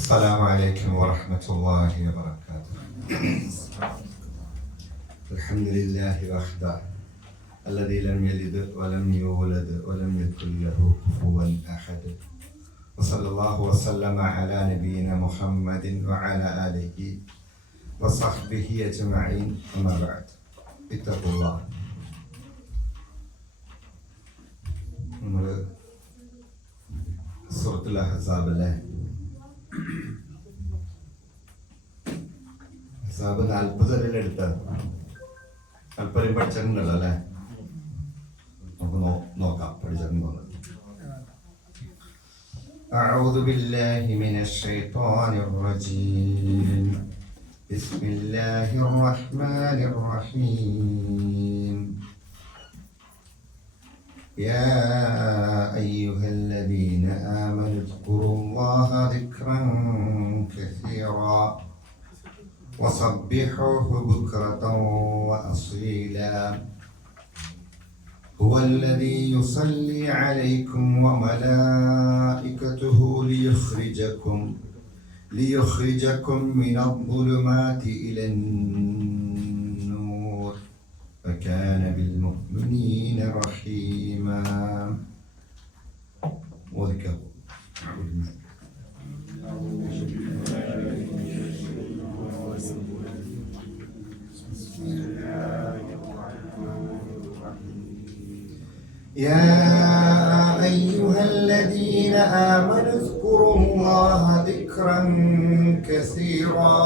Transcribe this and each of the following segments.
السلام عليكم ورحمة الله وبركاته. الحمد لله وحده الذي لم يلد ولم يولد ولم يكن له كفوا أحد، وصلى الله وسلم على نبينا محمد وعلى آله وصحبه أجمعين، أما بعد. اتقوا الله. നമ്മൾ സൂറത്തുൽ അഹ്സാബിലെ അഹ്സാബ് 40 വരെ എടുത്ത് 40 പഠിച്ചിട്ടുണ്ടല്ലോ അല്ലേ? നമുക്ക് നോക്കാം പഠിച്ചിട്ടുണ്ടോ. أعوذ بالله من الشيطان الرجيم. بسم الله الرحمن الرحيم. يا أيها الذين آمنوا اذكروا الله ذكرا كثيرا وسبحوه بكرة وأصيلا هو الذي يصلي عليكم وملائكته ليخرجكم من الظلمات إلى النور وكان بالمؤمنين رحيما. وذكروا يا أيها الذين آمنوا اذكروا الله ذكرا كثيرا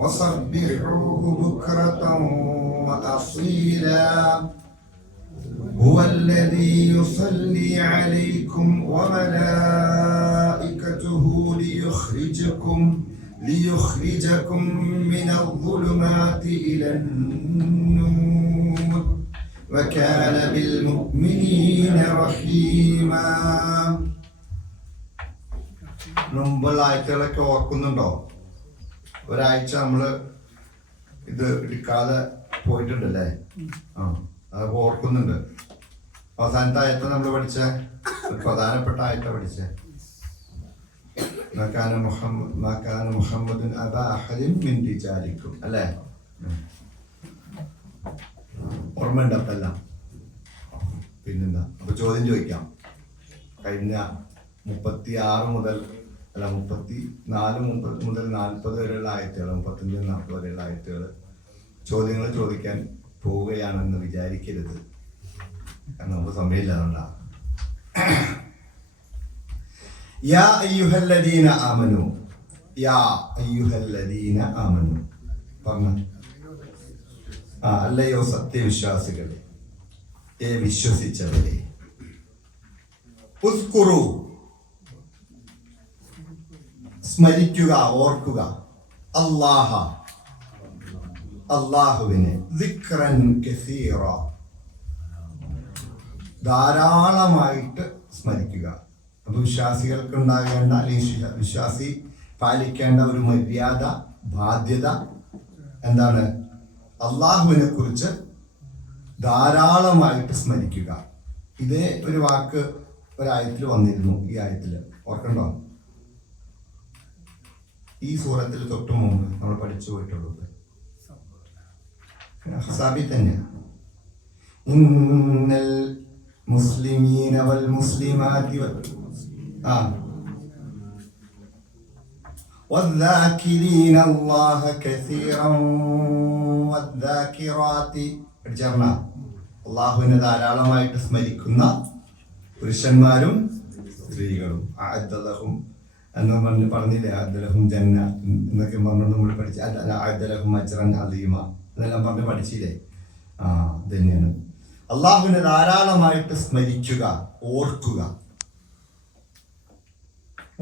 وسبحوه بكرة وأصيلا هو الذي يصلي عليكم وملائكته ليخرجكم من الظلمات إلى النور وكان بالمؤمنين رحيما. മുമ്പുള്ള ആഴ്ചകളൊക്കെ ഓർക്കുന്നുണ്ടോ? ഒരാഴ്ച നമ്മള് ഇത് എടുക്കാതെ പോയിട്ടുണ്ടല്ലേ? അത് ഓർക്കുന്നുണ്ട്. അവസാനത്തെ ആയത്ത നമ്മൾ പഠിച്ച പ്രധാനപ്പെട്ട ആയത്ത പഠിച്ച മുഹമ്മദ് അബാ അഹദിൻ മിൻ റിജാലിക്കും അല്ലേ? ഓർമ്മയുണ്ട് അപ്പെല്ലാം? പിന്നെന്താ? അപ്പൊ ചോദ്യം ചോദിക്കാം. കഴിഞ്ഞ 34 മുതൽ 34 മുതൽ 40 വരെയുള്ള ആയത്തുകൾ, 35 40 വരെയുള്ള ആയത്തുകൾ ചോദ്യങ്ങൾ ചോദിക്കാൻ പോവുകയാണെന്ന് വിചാരിക്കരുത്. കാരണം നമുക്ക് സമയമില്ല. അതുകൊണ്ടാ. യാ അയ്യുഹല്ലദീന ആമനു, യാ അയ്യുഹല്ലദീന ആമനു പറഞ്ഞു. അല്ലയോ സത്യവിശ്വാസികളെ, വിശ്വസിച്ചവരെ, ഉസ്കുറു സ്മരിക്കുക, ഓർക്കുക, അല്ലാഹുവിനെ ദിക്റൻ കസീറ ധാരാളമായിട്ട് സ്മരിക്കുക. അപ്പൊ വിശ്വാസികൾക്ക് ഉണ്ടാകേണ്ട, അല്ലെങ്കിൽ വിശ്വാസി പാലിക്കേണ്ട ഒരു മര്യാദ, ബാധ്യത എന്താണ്? അള്ളാഹുവിനെ കുറിച്ച് ധാരാളമായിട്ട് സ്മരിക്കുക. ഇതേ ഒരു വാക്ക് ഒരായത്തിൽ വന്നിരുന്നു. ഈ ആയത്തിൽ ഓർക്കണ്ടോ? ഈ സൂറത്തിൽ തൊട്ട് മുമ്പ് നമ്മൾ പഠിച്ചു പോയിട്ടുള്ളത് അഹ്സാബിൽ തന്നെയാണ്. ഇന്നൽ മുസ്ലിമീന വൽ മുസ്ലിമാതി والذاكرين الله كثيرا والذاكرات പഠിച്ചറിഞ്ഞ അള്ളാഹുവിനെ ധാരാളമായിട്ട് സ്മരിക്കുന്ന പുരുഷന്മാരും സ്ത്രീകളും അഅദ്ദലഹും എന്ന് പറഞ്ഞില്ലേ? അഅദ്ദലഹും ജന്ന എന്നൊക്കെ പറഞ്ഞു നമ്മൾ പഠിച്ച അഅദ്ദലഹും അജ്റൻ അദീമ എന്നെല്ലാം പറഞ്ഞ് പഠിച്ചില്ലേ? തന്നെയാണ്. അള്ളാഹുവിനെ ധാരാളമായിട്ട് സ്മരിക്കുക, ഓർക്കുക.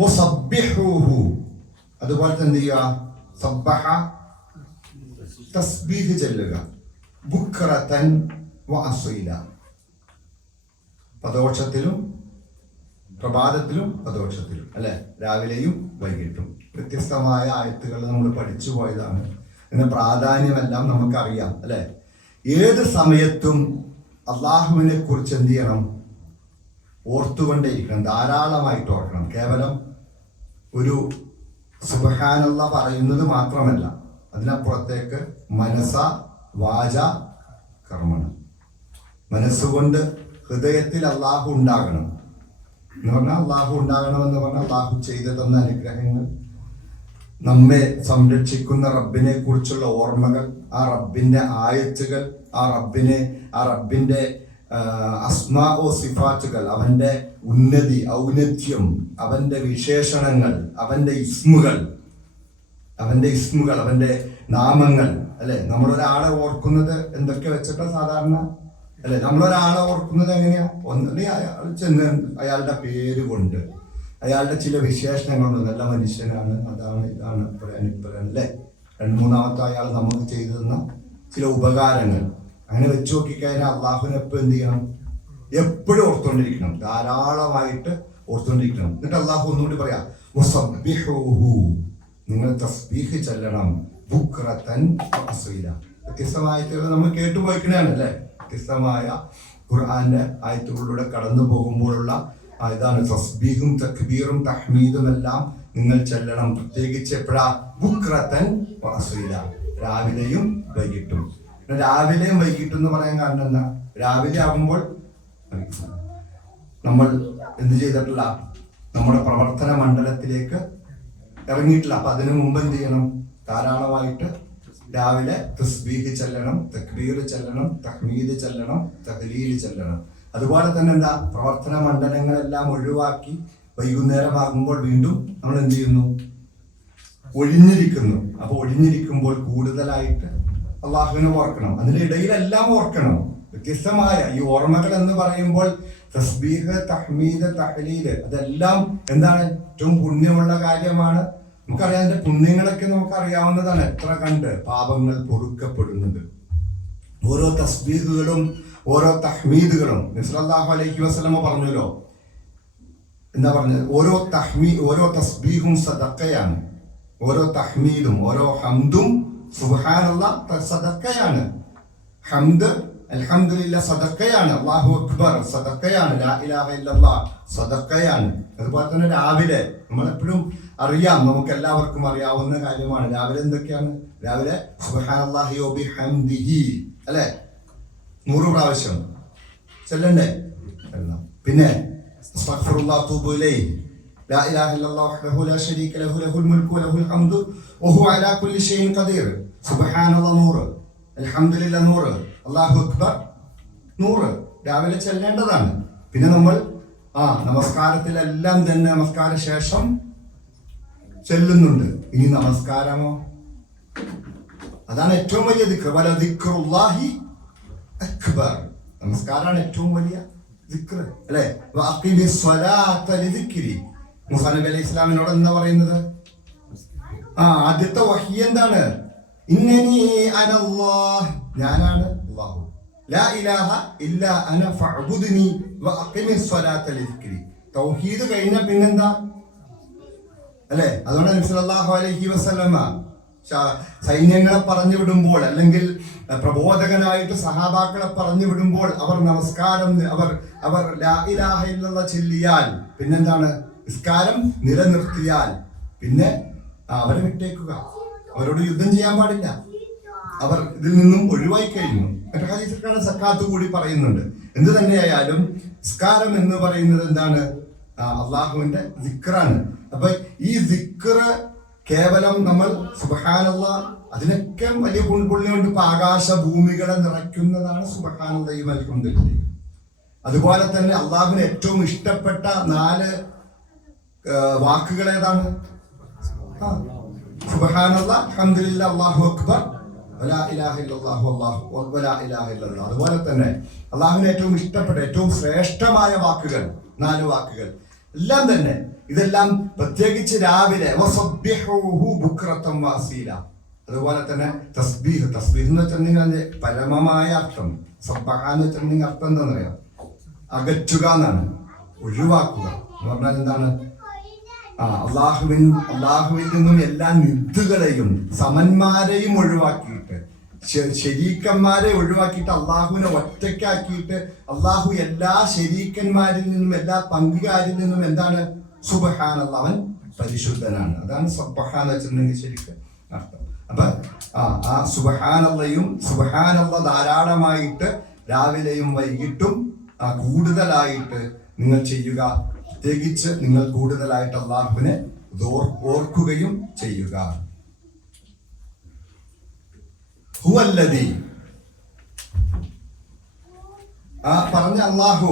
വസബ്ബിഹൂഹു, അതുപോലെ തന്നെ ചെയ്യുക, സബ്ബഹ തസ്ബീഹ് ചൊല്ലുക, ബുക്റതൻ വഅസീല, പ്രദോഷത്തിലും പ്രഭാതത്തിലും പ്രദോഷത്തിലും അല്ലെ? രാവിലെയും വൈകിട്ടും. വ്യത്യസ്തമായ ആയത്തുകൾ നമ്മൾ പഠിച്ചു പോയതാണ്. ഇതിന്റെ പ്രാധാന്യമെല്ലാം നമുക്കറിയാം അല്ലെ? ഏത് സമയത്തും അള്ളാഹുവിനെ കുറിച്ച് എന്ത് ചെയ്യണം? ഓർത്തുകൊണ്ടേയിരിക്കണം, ധാരാളമായിട്ട് ഓർക്കണം. കേവലം ഒരു സുബ്ഹാനല്ലാഹ് പറയുന്നത് മാത്രമല്ല, അതിനപ്പുറത്തേക്ക് മനസ്സ വാച കർമ്മണ, മനസ്സുകൊണ്ട് ഹൃദയത്തിൽ അള്ളാഹു ഉണ്ടാകണം എന്ന് പറഞ്ഞാൽ, അള്ളാഹു ഉണ്ടാകണമെന്ന് പറഞ്ഞാൽ അള്ളാഹു ചെയ്തു തന്ന അനുഗ്രഹങ്ങൾ, നമ്മെ സംരക്ഷിക്കുന്ന റബ്ബിനെ കുറിച്ചുള്ള ഓർമ്മകൾ, ആ റബ്ബിന്റെ ആയത്തുകൾ, ആ റബ്ബിന്റെ അസ്മാഉ സിഫാത്തുകൾ, അവന്റെ ഉന്നതി, ഔന്നത്യം, അവന്റെ വിശേഷണങ്ങൾ, അവന്റെ ഇസ്മുകൾ, അവന്റെ നാമങ്ങൾ. അല്ലെ, നമ്മളൊരാളെ ഓർക്കുന്നത് എന്തൊക്കെ വെച്ചിട്ടാ സാധാരണ? അല്ലെ, നമ്മളൊരാളെ ഓർക്കുന്നത് എങ്ങനെയാ? ഒന്നുകിൽ അയാൾ ചെന്ന് അയാളുടെ പേര് കൊണ്ട്, അയാളുടെ ചില വിശേഷണങ്ങളുണ്ട്, നല്ല മനുഷ്യനാണ്, അതാണ് ഇതാണ് ഇപ്പറൻ അല്ലെ. മൂന്നാമത്തെ അയാൾ നമുക്ക് ചെയ്തു തന്ന ചില ഉപകാരങ്ങൾ. അങ്ങനെ വെച്ച് നോക്കിക്കഴിഞ്ഞാൽ അള്ളാഹുവിനെ എപ്പോഴും എന്ത് ചെയ്യണം? എപ്പോഴും ഓർത്തുകൊണ്ടിരിക്കണം, ധാരാളമായിട്ട് ഓർത്തുകൊണ്ടിരിക്കണം. എന്നിട്ട് അള്ളാഹു ഒന്നുകൂടി പറയാം, നിങ്ങൾ തസ്ബീഹ് ചെല്ലണം, ബുക്റതൻ വഅസീല. വ്യത്യസ്തമായിട്ട് നമ്മൾ കേട്ടുപോയിക്കണാണ് അല്ലെ, വ്യത്യസ്തമായ ഖുർആന്റെ ആയത്തുകളിലൂടെ കടന്നു പോകുമ്പോഴുള്ള ഇതാണ് തസ്ബീഹും തക്ബീറും തഹ്മീദും എല്ലാം നിങ്ങൾ ചെല്ലണം. പ്രത്യേകിച്ച് എപ്പോഴാ? ബുക്റതൻ വഅസീല, രാവിലെയും വൈകിട്ടും. രാവിലെയും വൈകിട്ടും എന്ന് പറയാൻ കാരണം എന്താ? രാവിലെ ആകുമ്പോൾ നമ്മൾ എന്ത് ചെയ്തിട്ടില്ല, നമ്മുടെ പ്രവർത്തന മണ്ഡലത്തിലേക്ക് ഇറങ്ങിയിട്ടില്ല. അപ്പൊ അതിനു മുമ്പ് എന്ത് ചെയ്യണം? ധാരാളമായിട്ട് രാവിലെ തസ്ബീഹ് ചെല്ലണം, തക്ബീർ ചെല്ലണം, തഹ്മീദ് ചെല്ലണം, തഹ്ലീൽ ചെല്ലണം. അതുപോലെ തന്നെ എന്താ, പ്രവർത്തന മണ്ഡലങ്ങളെല്ലാം ഒഴിവാക്കി വൈകുന്നേരമാകുമ്പോൾ വീണ്ടും നമ്മൾ എന്ത് ചെയ്യുന്നു? ഒഴിഞ്ഞിരിക്കുന്നു. അപ്പൊ ഒഴിഞ്ഞിരിക്കുമ്പോൾ കൂടുതലായിട്ട് അള്ളാഹുവിനെ ഓർക്കണം. അതിനിടയിലെല്ലാം ഓർക്കണം. വ്യത്യസ്തമായ ഈ ഓർമ്മകൾ എന്ന് പറയുമ്പോൾ തസ്ബീഹ്, തഹ്മീദ്, തഹ്ലീല്, അതെല്ലാം എന്താണ്? ഏറ്റവും പുണ്യമുള്ള കാര്യമാണ്. നമുക്കറിയാം, അതിന്റെ പുണ്യങ്ങളൊക്കെ നമുക്കറിയാവുന്നതാണ്. എത്ര കണ്ട് പാപങ്ങൾ പൊറുക്കപ്പെടുന്നത്. ഓരോ തസ്ബീഹുകളും ഓരോ തഹ്മീദുകളും സല്ലല്ലാഹു അലൈഹി വസല്ലമ പറഞ്ഞല്ലോ, എന്താ പറഞ്ഞത്? ഓരോ തസ്ബീഹും സദഖയാണ്, ഓരോ തഹ്മീദും ഓരോ ഹംദും സുബ്ഹാനല്ലാഹ് സദഖയാണ്. ഹംദ് അൽഹംദുലില്ലാഹ് സദഖയാണ്, അല്ലാഹു അക്ബർ സദഖയാണ്, ലാ ഇലാഹ ഇല്ലല്ലാഹ് സദഖയാണ്. അതുപോലെ തന്നെ രാവിലെ നമ്മളെപ്പോഴും അറിയാം, നമുക്ക് എല്ലാവർക്കും അറിയാവുന്ന കാര്യമാണ്. രാവിലെ എന്തൊക്കെയാണ്? രാവിലെ സുബ്ഹാനല്ലാഹി വബിഹംദിഹി അല്ലെ 100 പ്രാവശ്യം ചെല്ലണ്ടേ? പിന്നെ അസ്തഗ്ഫിറുല്ലാഹ് തൂബു ഇലൈഹി, ലാ ഇലാഹ ഇല്ലല്ലാഹു വഹ്ദഹു ലാ ശരീക ലഹു ലഹുൽ മുൽക്കു വലഹുൽ ഹംദു വഹുവ അലാ കുല്ലി ഷൈഇൻ ഖദീർ. സുബ്ഹാനല്ലാഹ് 100, അൽഹംദുലില്ലാഹ് 100, അല്ലാഹു അക്ബർ 100 രാവിലെ ചെല്ലേണ്ടതാണ്. പിന്നെ നമ്മൾ നമസ്കാരത്തിലെല്ലാം തന്നെ നമസ്കാര ശേഷം ചെല്ലുന്നുണ്ട്. ഇനി നമസ്കാരമോ? അതാണ് ഏറ്റവും വലിയ ദിക്ർ. വല ദിക്റുല്ലാഹി അക്ബർ. നമസ്കാരമാണ് ഏറ്റവും വലിയ ദിക്ർ അല്ലെ. വഅഖിമിസ്സലാത്ത ലിദിക്രി. മൂസാ നബി അലൈഹി ഇസ്ലാമിനോട് എന്താ പറയുന്നത്? ആദ്യത്തെ വഹി എന്താണ്? ഇന്നനി അനല്ലാഹ്, ഞാനാണ് അല്ലാഹു, ലാ ഇലാഹ ഇല്ലാ അന ഫഅബ്ദുനി വഅഖിമിസ്സലാത്ത ലിദിക്രി. തൗഹീദ് കഴിഞ്ഞ പിന്നെന്താ അല്ലെ? അതുകൊണ്ട് നബി സല്ലല്ലാഹു അലൈഹി വസല്ലമ സൈന്യങ്ങളെ പറഞ്ഞു വിടുമ്പോൾ, അല്ലെങ്കിൽ പ്രബോധകനായിട്ട് സഹാബാക്കളെ പറഞ്ഞു വിടുമ്പോൾ, അവർ നമസ്കാരം അവർ ലാ ഇലാഹ ഇല്ലല്ലാഹ് ചൊല്ലിയാൽ, പിന്നെന്താണ്? നിസ്കാരം നിലനിർത്തിയാൽ പിന്നെ അവരെ വിട്ടേക്കുക, അവരോട് യുദ്ധം ചെയ്യാൻ പാടില്ല, അവർ ഇതിൽ നിന്നും ഒഴിവായി കഴിഞ്ഞു. മറ്റു ഹദീസിലാണ് സക്കാത്ത് കൂടി പറയുന്നുണ്ട്. എന്ത് തന്നെയായാലും നിസ്കാരം എന്ന് പറയുന്നത് എന്താണ്? അള്ളാഹുവിന്റെ ദിക്റാണ്. അപ്പൊ ഈ ദിക്റ് കേവലം നമ്മൾ സുബ്ഹാനല്ലാഹ്, അതിനൊക്കെ വലിയ പുണ്യമുണ്ട്. ഇപ്പൊ ആകാശ ഭൂമികളെ നിറയ്ക്കുന്നതാണ് സുബ്ഹാനല്ലാഹി വൽഹംദുലില്ലാഹി. അതുപോലെ തന്നെ അള്ളാഹുവിന് ഏറ്റവും ഇഷ്ടപ്പെട്ട 4 വാക്കുകൾ ഏതാണ്? സുബ്ഹാനല്ലാഹ്, അൽഹംദുലില്ലാഹ്, അല്ലാഹു അക്ബർ, വലാ ഇലാഹ ഇല്ലല്ലാഹു വലാ ഇലാഹ ഇല്ലല്ലാഹ്. അതുപോലെ തന്നെ അള്ളാഹുവിന് ഏറ്റവും ഇഷ്ടപ്പെട്ട ഏറ്റവും ശ്രേഷ്ഠമായ വാക്കുകൾ 4 വാക്കുകൾ എല്ലാം തന്നെ. ഇതെല്ലാം പ്രത്യേകിച്ച് രാവിലെ അതുപോലെ തന്നെ തസ്ബീഹ് എന്ന് വെച്ചിട്ടുണ്ടെങ്കിൽ അതിന്റെ പരമമായ അർത്ഥം, സബ്ബഹ എന്ന് വെച്ചിട്ടുണ്ടെങ്കിൽ അർത്ഥം എന്താണെന്ന് അറിയാം? അകറ്റുക എന്നാണ്, ഒഴിവാക്കുക എന്ന് പറഞ്ഞാൽ എന്താണ്? അള്ളാഹുവിൽ നിന്നും എല്ലാ നിദ്ദുകളെയും സമന്മാരെയും ഒഴിവാക്കിയിട്ട്, ശരീക്കന്മാരെ ഒഴിവാക്കിയിട്ട് അള്ളാഹുവിനെ ഒറ്റയ്ക്കാക്കിയിട്ട്, അള്ളാഹു എല്ലാ ശരീക്കന്മാരിൽ നിന്നും എല്ലാ പങ്കുകാരിൽ നിന്നും എന്താണ്? സുബ്ഹാനല്ലാഹ്, അവൻ പരിശുദ്ധനാണ്. അതാണ് സബ്ബഹ എന്ന് വെച്ചിട്ടുണ്ടെങ്കിൽ ശരിക്കും അർത്ഥം. അപ്പൊ ആ സുബ്ഹാനല്ലാഹ് ധാരാളമായിട്ട് രാവിലെയും വൈകിട്ടും കൂടുതലായിട്ട് നിങ്ങൾ ചെയ്യുക. പ്രത്യേകിച്ച് നിങ്ങൾ കൂടുതലായിട്ട് അള്ളാഹുവിനെ ഓർക്കുകയും ചെയ്യുക. ഹുവല്ലദീ, പറഞ്ഞ അള്ളാഹു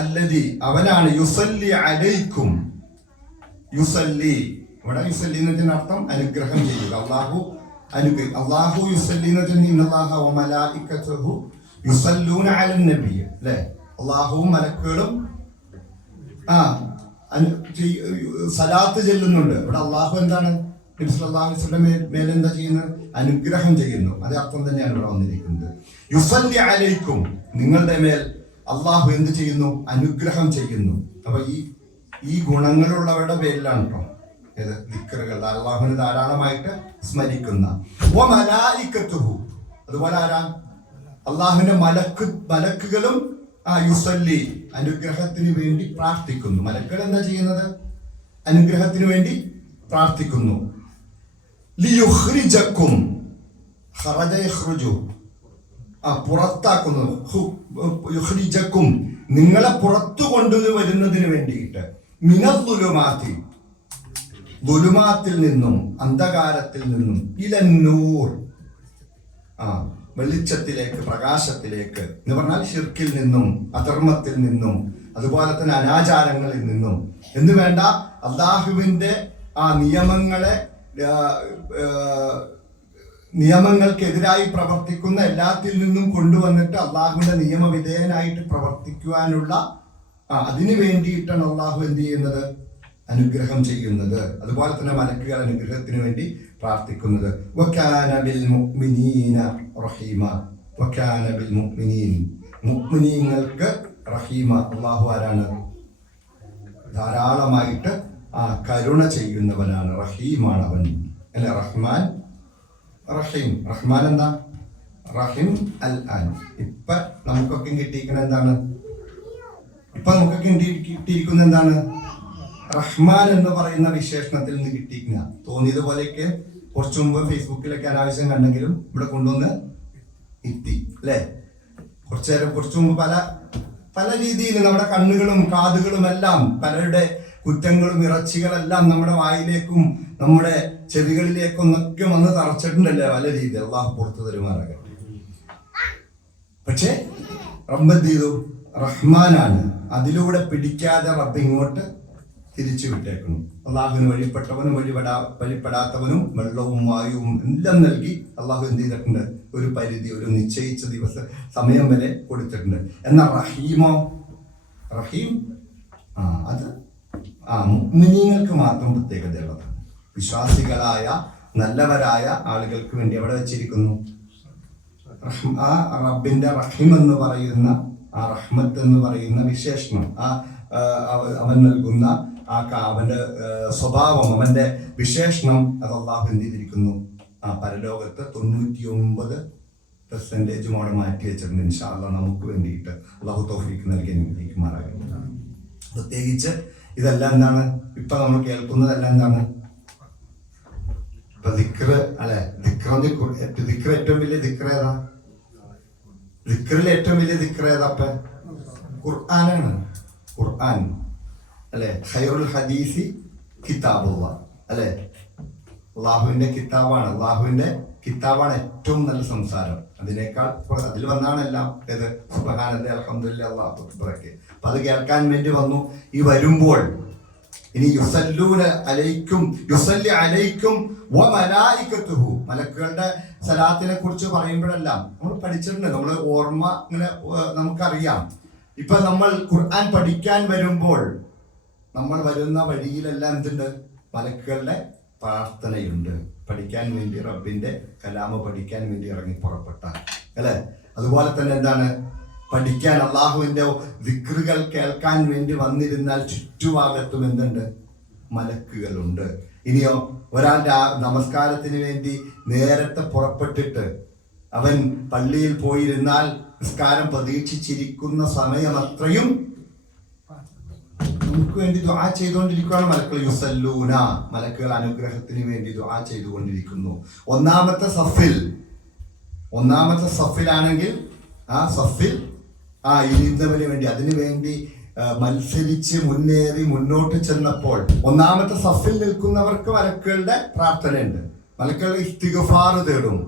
അല്ലദീ അവനാണ്, യുസല്ലി അലൈക്കും. യുസല്ലി, ഇവിടെ യുസല്ലി എന്ന് വെച്ചാൽ അർത്ഥം അനുഗ്രഹം ചെയ്യുക. അള്ളാഹു യുസല്ലി എന്ന് വെച്ചാൽ ഇന്നല്ലാഹ വ മലായികതുഹു യുസല്ലൂന അലൻ നബി, അല്ലേ? അള്ളാഹുവും മലക്കുകളും സലാത്ത് ചെല്ലുന്നുണ്ട്. ഇവിടെ അള്ളാഹു എന്താണ് നബി സല്ലല്ലാഹു അലൈഹി വസല്ലം മേലെ എന്താ ചെയ്യുന്നത്? അനുഗ്രഹം ചെയ്യുന്നു. അതേ അർത്ഥം തന്നെയാണ് ഇവിടെ വന്നിരിക്കുന്നത്. യുസല്ലി അലൈക്കും, നിങ്ങളുടെ മേൽ അള്ളാഹു എന്ത് ചെയ്യുന്നു? അനുഗ്രഹം ചെയ്യുന്നു. അപ്പൊ ഈ ഗുണങ്ങളുള്ളവരുടെ പേരിലാണ് കേട്ടോ ഏത് ദിക്റുകൾ, അള്ളാഹുവിനെ ധാരാളമായിട്ട് സ്മരിക്കുന്ന. വ മലായികതുഹു, അതുപോലെ ആരാ? അള്ളാഹുവിന്റെ മലക്കുകളും യുസല്ലി, അനുഗ്രഹത്തിന് വേണ്ടി പ്രാർത്ഥിക്കുന്നു. മലക്കുകൾ എന്താ ചെയ്യുന്നത്? അനുഗ്രഹത്തിന് വേണ്ടി പ്രാർത്ഥിക്കുന്നു. ലിയുഖ്രിജക്കും, ഖറജ യഖ്റുജു, പുറത്താക്കുന്നു. യുഖ്രിജക്കും, നിങ്ങളെ പുറത്തു കൊണ്ടുവരുന്നതിന് വേണ്ടിയിട്ട്. മിനദ്ദുലുമാതി, ദുലുമാത്തിൽ നിന്നും, അന്ധകാരത്തിൽ നിന്നും, ഇലന്നൂർ, വെളിച്ചത്തിലേക്ക്, പ്രകാശത്തിലേക്ക് എന്ന് പറഞ്ഞാൽ ഷിർക്കിൽ നിന്നും, അധർമ്മത്തിൽ നിന്നും, അതുപോലെ തന്നെ അനാചാരങ്ങളിൽ നിന്നും എന്ന് വേണ്ട അള്ളാഹുവിന്റെ നിയമങ്ങൾക്കെതിരായി പ്രവർത്തിക്കുന്ന എല്ലാത്തിൽ നിന്നും കൊണ്ടുവന്നിട്ട് അള്ളാഹുവിന്റെ നിയമവിധേയനായിട്ട് പ്രവർത്തിക്കുവാനുള്ള അതിനു വേണ്ടിയിട്ടാണ് അള്ളാഹു എന്ത് ചെയ്യുന്നത്? അനുഗ്രഹം ചെയ്യുന്നത്. അതുപോലെ തന്നെ മലക്കുകൾ അനുഗ്രഹത്തിന് വേണ്ടി പ്രാർത്ഥിക്കുന്നത്. വകാന ബിൽ മുഅ്മിനീന റഹീമ, വകാന ബിൽ മുഅ്മിനീൻ, മുഅ്മിനീങ്ങൾക്ക് റഹീമ. അള്ളാഹു ആരാണ്? ധാരാളമായിട്ട് കരുണ ചെയ്യുന്നവനാണ്. റഹീമാണ് അവൻ, അല്ല? റഹ്മാൻ, റഹീം. റഹ്മാൻ എന്താ? റഹീം അൽ ആൻ. ഇപ്പൊ നമുക്കൊക്കെ കിട്ടിയിരിക്കുന്നത് എന്താണ്? ഇപ്പൊ നമുക്കൊക്കെ കിട്ടിയിരിക്കുന്നത് എന്താണ്? റഹ്മാൻ എന്ന് പറയുന്ന വിശേഷണത്തിൽ നിന്ന് കിട്ടിയിരിക്കുന്ന തോന്നിയതുപോലെയൊക്കെ കുറച്ചു മുമ്പ് ഫേസ്ബുക്കിലൊക്കെ അനാവശ്യം കണ്ടെങ്കിലും ഇവിടെ കൊണ്ടുവന്ന് എത്തി, അല്ലേ? കുറച്ചു മുമ്പ് പല രീതിയിൽ നമ്മുടെ കണ്ണുകളും കാതുകളും എല്ലാം പലരുടെ കുറ്റങ്ങളും ഇറച്ചികളെല്ലാം നമ്മുടെ വായിലേക്കും നമ്മുടെ ചെവികളിലേക്കും ഒക്കെ വന്ന് തറച്ചിട്ടുണ്ടല്ലേ പല രീതി. അള്ളാഹു പുറത്തു തരുമാറാകട്ടെ. പക്ഷെ റബ്ബ് എന്ത് ചെയ്തു? റഹ്മാനാണ്. അതിലൂടെ പിടിക്കാതെ റബ്ബ് ഇങ്ങോട്ട് തിരിച്ചു വിട്ടേക്കുന്നു. അള്ളാഹുവിന് വഴിപ്പെട്ടവനും വഴിപ്പെടാത്തവനും വെള്ളവും വായുവും എല്ലാം നൽകി അള്ളാഹു എന്ത് ചെയ്തിട്ടുണ്ട്? ഒരു പരിധി, ഒരു നിശ്ചയിച്ച സമയം വരെ കൊടുത്തിട്ടുണ്ട്. എന്നാൽ റഹീമോ? റഹീം അത് മുഅ്മിനീങ്ങൾക്ക് മാത്രം പ്രത്യേകതയുള്ളതാണ്. വിശ്വാസികളായ നല്ലവരായ ആളുകൾക്ക് വേണ്ടി എവിടെ വെച്ചിരിക്കുന്നു? റബ്ബിന്റെ റഹീം എന്ന് പറയുന്ന റഹ്മത്ത് എന്ന് പറയുന്ന വിശേഷണം, അവൻ നൽകുന്ന അവന്റെ സ്വഭാവം, അവന്റെ വിശേഷണം, അത് അള്ളാഹു എന്ത് ചെയ്തിരിക്കുന്നു? പരലോകത്ത് 99% അവിടെ മാറ്റി വെച്ചിട്ടുണ്ട്. ഇൻഷാ അല്ലാഹ് നമുക്ക് വേണ്ടിയിട്ട് അള്ളാഹു തൗഫീഖ് നൽകി അനുഗ്രഹിക്കുമാറാകട്ടെ. പ്രത്യേകിച്ച് ഇതെല്ലാം എന്താണ്? ഇപ്പൊ നമ്മൾ കേൾക്കുന്നതെല്ലാം എന്താണ്? ഇപ്പൊ ദിക്ർ, അല്ലെ? ദിക്ർ ഏറ്റവും വലിയ ദിക്ർ ഏതാ? ദിക്റിൽ ഏറ്റവും വലിയ ദിക്ർ ഏതാ? ഖുർആനാണ്. ഖുർആൻ, അല്ലെ? ഖൈറുൽ ഹദീസി കിതാബുല്ലാഹ്, അല്ലെ? അള്ളാഹുവിന്റെ കിതാബാണ്. അള്ളാഹുവിന്റെ കിതാബാണ് ഏറ്റവും നല്ല സംസാരം. അതിൽ വന്നാണ് എല്ലാം. ഏത്? സുബ്ഹാനല്ലാഹി അൽഹംദുലില്ലാഹി അല്ലാഹു അക്ബറൊക്കെ. അപ്പൊ അത് കേൾക്കാൻ വേണ്ടി വന്നു. ഈ വരുമ്പോൾ ഇനി യുസല്ലൂന അലൈക്കും, യുസല്ലി അലൈക്കും വ മലായികതുഹു, മലക്കുകളുടെ സലാത്തിനെ കുറിച്ച് പറയുമ്പോഴെല്ലാം നമ്മൾ പഠിച്ചിട്ടുണ്ട്. നമ്മൾ ഓർമ്മ ഇങ്ങനെ നമുക്കറിയാം. ഇപ്പൊ നമ്മൾ ഖുർആൻ പഠിക്കാൻ വരുമ്പോൾ നമ്മൾ വരുന്ന വഴിയിലെല്ലാം എന്തുണ്ട്? മലക്കുകളുടെ പ്രാർത്ഥനയുണ്ട്. പഠിക്കാൻ വേണ്ടി, റബ്ബിന്റെ കലാമ പഠിക്കാൻ വേണ്ടി ഇറങ്ങി പുറപ്പെട്ട, അല്ലെ? അതുപോലെ തന്നെ എന്താണ്? പഠിക്കാൻ, അള്ളാഹുവിന്റെ ദിക്റുകൾ കേൾക്കാൻ വേണ്ടി വന്നിരുന്നാൽ ചുറ്റുഭാഗത്തും എന്തുണ്ട്? മലക്കുകളുണ്ട്. ഇനിയോ ഒരാളുടെ നമസ്കാരത്തിന് വേണ്ടി നേരത്തെ പുറപ്പെട്ടിട്ട് അവൻ പള്ളിയിൽ പോയിരുന്നാൽ നിസ്കാരം പ്രതീക്ഷിച്ചിരിക്കുന്ന സമയം അത്രയും നമുക്ക് വേണ്ടി ദുആ ചെയ്തുകൊണ്ടിരിക്കുകയാണ് മലക്കുകൾ. യുസല്ലൂന, മലക്കുകൾ അനുഗ്രഹത്തിന് വേണ്ടി ദുആ ചെയ്തുകൊണ്ടിരിക്കുന്നു. ഒന്നാമത്തെ സഫിലാണെങ്കിൽ ആ സഫിൽ ഇരുന്നവന് വേണ്ടി അതിനു വേണ്ടി മത്സരിച്ച് മുന്നേറി മുന്നോട്ട് ചെന്നപ്പോൾ ഒന്നാമത്തെ സഫിൽ നിൽക്കുന്നവർക്ക് മലക്കുകളുടെ പ്രാർത്ഥനയുണ്ട്. മലക്കുകൾ ഇസ്തിഗ്ഫാർ തേടും.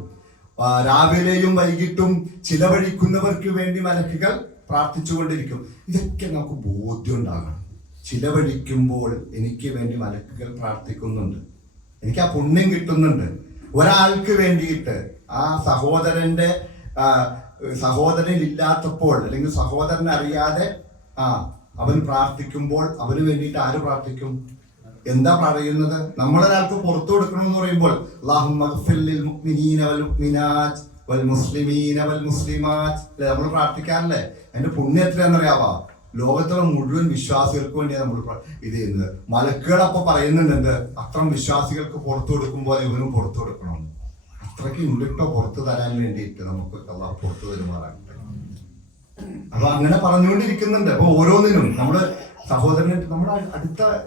രാവിലെയും വൈകിട്ടും ചിലവഴിക്കുന്നവർക്ക് വേണ്ടി മലക്കുകൾ പ്രാർത്ഥിച്ചുകൊണ്ടിരിക്കും. ഇതൊക്കെ നമുക്ക് ബോധ്യം ഉണ്ടാകണം. ചിലവഴിക്കുമ്പോൾ എനിക്ക് വേണ്ടി മലക്കുകൾ പ്രാർത്ഥിക്കുന്നുണ്ട്, എനിക്ക് ആ പുണ്യം കിട്ടുന്നുണ്ട്. ഒരാൾക്ക് വേണ്ടിയിട്ട് ആ സഹോദരൻ ഇല്ലാത്തപ്പോൾ അല്ലെങ്കിൽ സഹോദരൻ അറിയാതെ അവൻ പ്രാർത്ഥിക്കുമ്പോൾ അവന് വേണ്ടിയിട്ട് ആര് പ്രാർത്ഥിക്കും? എന്താ പറയുന്നത്? നമ്മളൊരാൾക്ക് പുറത്തു കൊടുക്കണമെന്ന് പറയുമ്പോൾ നമ്മൾ പ്രാർത്ഥിക്കാറില്ലേ? അതിന്റെ പുണ്യം എത്രയാണെന്നറിയാവാ? ലോകത്തുള്ള മുഴുവൻ വിശ്വാസികൾക്ക് വേണ്ടിയാണ് നമ്മൾ ഇത് ചെയ്യുന്നത്. മലക്കുകൾ അപ്പൊ പറയുന്നുണ്ട് എന്ത്? അത്തരം വിശ്വാസികൾക്ക് പുറത്തു കൊടുക്കുമ്പോൾ ഇവനും പുറത്തു കൊടുക്കണം. അത്രയ്ക്ക് ഉണ്ടിട്ടോ പുറത്തു തരാൻ വേണ്ടിയിട്ട് നമുക്ക് അല്ലാഹു പുറത്തു തരുമാറാകട്ടെ. അപ്പൊ അങ്ങനെ പറഞ്ഞുകൊണ്ടിരിക്കുന്നുണ്ട്. അപ്പൊ ഓരോന്നിനും നമ്മള് സഹോദരന് നമ്മുടെ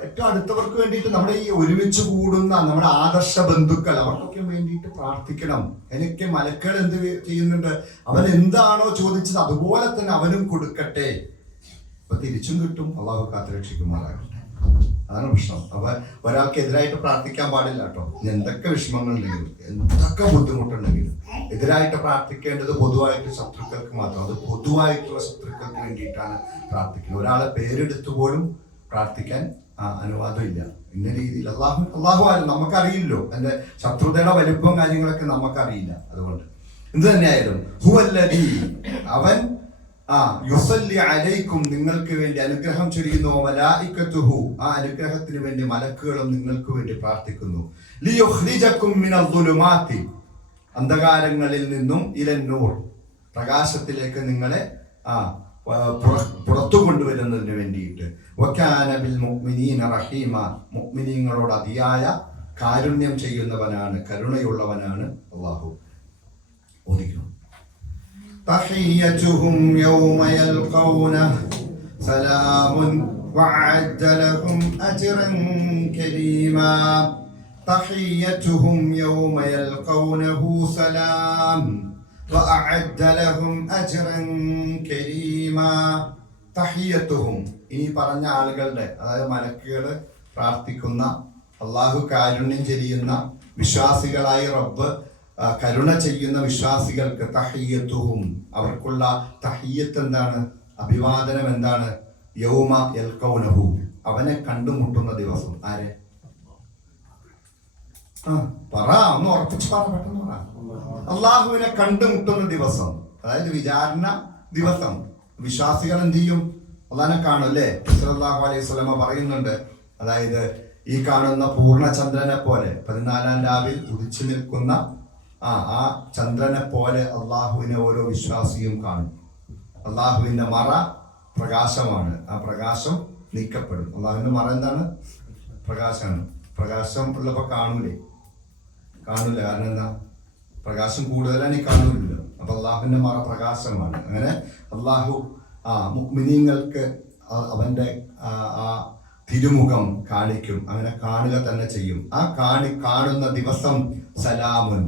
ഏറ്റവും അടുത്തവർക്ക് വേണ്ടിയിട്ട് നമ്മുടെ ഈ ഒരുമിച്ച് കൂടുന്ന നമ്മുടെ ആദർശ ബന്ധുക്കൾ അവർക്കൊക്കെ വേണ്ടിയിട്ട് പ്രാർത്ഥിക്കണം. എനിക്ക് മലക്കുകൾ എന്ത് ചെയ്യുന്നുണ്ട്? അവൻ എന്താണോ ചോദിച്ചത് അതുപോലെ തന്നെ അവനും കൊടുക്കട്ടെ. അപ്പൊ തിരിച്ചും കിട്ടും. അള്ളാഹു കാത്തുരക്ഷിക്കുമാറാകട്ടെ. അതാണ് പ്രശ്നം. അപ്പൊ ഒരാൾക്ക് എതിരായിട്ട് പ്രാർത്ഥിക്കാൻ പാടില്ല കേട്ടോ. എന്തൊക്കെ വിഷമങ്ങളുണ്ടെങ്കിലും എന്തൊക്കെ ബുദ്ധിമുട്ടുണ്ടെങ്കിലും എതിരായിട്ട് പ്രാർത്ഥിക്കേണ്ടത് പൊതുവായിട്ട് ശത്രുക്കൾക്ക് മാത്രം. അത് പൊതുവായിട്ടുള്ള ശത്രുക്കൾക്ക് വേണ്ടിയിട്ടാണ് പ്രാർത്ഥിക്കുന്നത്. ഒരാളെ പേരെടുത്തു പോലും പ്രാർത്ഥിക്കാൻ അനുവാദമില്ല. ഇന്ന രീതിയിൽ അള്ളാഹു ആരും നമുക്കറിയില്ലോ. അതിന്റെ ശത്രുതയുടെ വലിപ്പം കാര്യങ്ങളൊക്കെ നമുക്കറിയില്ല. അതുകൊണ്ട് എന്ത് തന്നെയായാലും ഹുവല്ലദീ, അവൻ യുസല്ലി അലൈക്കും, നിങ്ങൾക്ക് വേണ്ടി അനുഗ്രഹം ചൊരിയുന്നു. മലായികത്തുഹു, ആ അനുഗ്രഹത്തിന് വേണ്ടി മലക്കുകളും നിങ്ങൾക്ക് വേണ്ടി പ്രാർത്ഥിക്കുന്നു. ലിയുഖ്രിജക്കും മിനൽ ദുലുമാതി, അന്ധകാരങ്ങളിൽ നിന്നും ഇലൻ നൂർ, പ്രകാശത്തിലേക്ക് നിങ്ങളെ പുറത്തു കൊണ്ടുവരുന്നതിന് വേണ്ടിയിട്ട്. വകാന ബിൽ മുഅ്മിനീന റഹീമ, മുഅ്മിനീങ്ങളോട് അതിയായ കാരുണ്യം ചെയ്യുന്നവനാണ്, കരുണയുള്ളവനാണ് അല്ലാഹു. ഓദിക്കുന്നു. تحيتهم يوم يلقونه سلام وأعد لهم أجرا كريما. تحيتهم يوم يلقونه سلام وأعد لهم أجرا كريما. തഹിയ്യത്തുഹും, ഇനി പറഞ്ഞ ആളുകളുടെ, അതായത് മലക്കുകൾ പ്രാർത്ഥിക്കുന്ന, അള്ളാഹു കാരുണ്യം ചെയ്യുന്ന വിശ്വാസികളായ റബ്ബ് കരുണ ചെയ്യുന്ന വിശ്വാസികൾക്ക് തഹിയ്യത്തുഹും, അവർക്കുള്ള തഹിയ്യത്ത് എന്താണ്? അഭിവാദനം എന്താണ്? യൗമ യൽഖൗനഹു, അവനെ കണ്ടുമുട്ടുന്ന ദിവസം. ആരെ? പറ, ഒന്ന് ഉറപ്പിച്ച് പറ, പെട്ടെന്ന് പറ. അള്ളാഹുവിനെ കണ്ടുമുട്ടുന്ന ദിവസം, അതായത് വിചാരണ ദിവസം. വിശ്വാസികൾ എന്ത് ചെയ്യും? അള്ളാഹിനെ കാണും അല്ലേ? സല്ലല്ലാഹു അലൈഹി വസല്ലമ പറയുന്നുണ്ട്, അതായത് ഈ കാണുന്ന പൂർണ്ണചന്ദ്രനെ പോലെ 14-ാം രാവിൽ ഉദിച്ചു നിൽക്കുന്ന ആ ചന്ദ്രനെ പോലെ അള്ളാഹുവിനെ ഓരോ വിശ്വാസിയും കാണും. അള്ളാഹുവിന്റെ മറ പ്രകാശമാണ്. ആ പ്രകാശം നീക്കപ്പെടും. അള്ളാഹുവിന്റെ മറ എന്താണ്? പ്രകാശമാണ്. പ്രകാശം ഉള്ളപ്പോ കാണില്ല. കാരണം എന്താ? പ്രകാശം കൂടുതലാണ്, ഈ കാണൂല്ലോ. അപ്പൊ അള്ളാഹുവിന്റെ മറ പ്രകാശമാണ്. അങ്ങനെ അള്ളാഹു മുഅ്മിനീങ്ങൾക്ക് അവന്റെ ആ തിരുമുഖം കാണിക്കും. അങ്ങനെ കാണുക തന്നെ ചെയ്യും. ആ കാണുന്ന ദിവസം സലാമുൻ,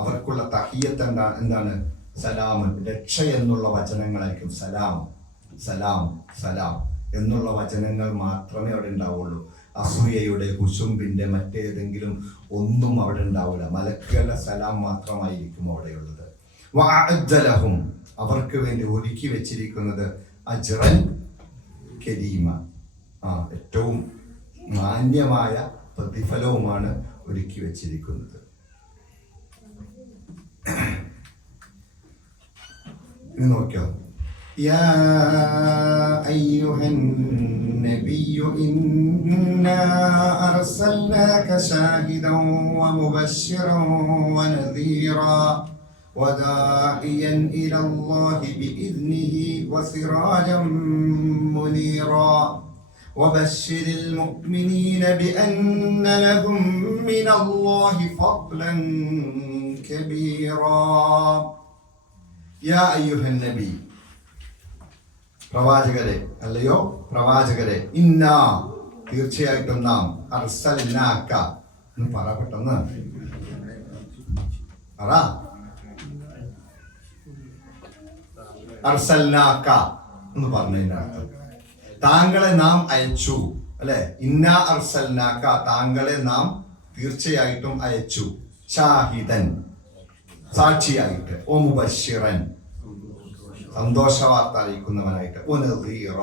അവർക്കുള്ള തഹിയ്യത്ത് എന്താണ്? സലാമുൻ, രക്ഷ എന്നുള്ള വചനങ്ങളായിരിക്കും. സലാം സലാം സലാം എന്നുള്ള വചനങ്ങൾ മാത്രമേ അവിടെ ഉണ്ടാവുള്ളൂ. അസൂയയുടെ, കുശുമ്പിന്റെ, മറ്റേതെങ്കിലും ഒന്നും അവിടെ ഉണ്ടാവില്ല. മലക്കുകളുടെ സലാം മാത്രമായിരിക്കും അവിടെയുള്ളത്. വഅഅദ്ദ ലഹും, അവർക്ക് വേണ്ടി ഒരുക്കി വെച്ചിരിക്കുന്നത് അജ്റൻ കരീമ, ഏറ്റവും മാന്യമായ പ്രതിഫലവുമാണ് ഒരുക്കി വെച്ചിരിക്കുന്നത്. ഇനി നോക്കിയോ, യാ അയ്യുഹൻ നബിയ്യു ഇന്നാ അർസൽനാക ഷാഹിദൻ വമുബശ്ശിറൻ വനദീറാ വദാഇയൻ ഇലല്ലാഹി ബിഇദ്നിഹി വസിറാജൻ മുനീറാ وبشر المؤمنين بأن لهم من الله فضلا كبيرا. يا أيها النبي, പ്രവാചകരെ, അല്ലയോ പ്രവാചകരെ, ഇന്നാ തീർച്ചയായിട്ടും നാം അർസൽനാക എന്ന് പറ, പെട്ടെന്ന് പറ, അർസൽനാക എന്ന് പറഞ്ഞതിന്റെ അർത്ഥം താങ്കളെ നാം അയച്ചു, അല്ലെ? ഇന്നാ അർസൽനാക താങ്കളെ നാം തീർച്ചയായിട്ടും അയച്ചു, ഷാഹിദൻ സാക്ഷിയായിട്ട്, ഓ മുബശ്ശിറൻ സന്തോഷ വാർത്ത അറിയിക്കുന്നവനായിട്ട്, ഓ നദീറ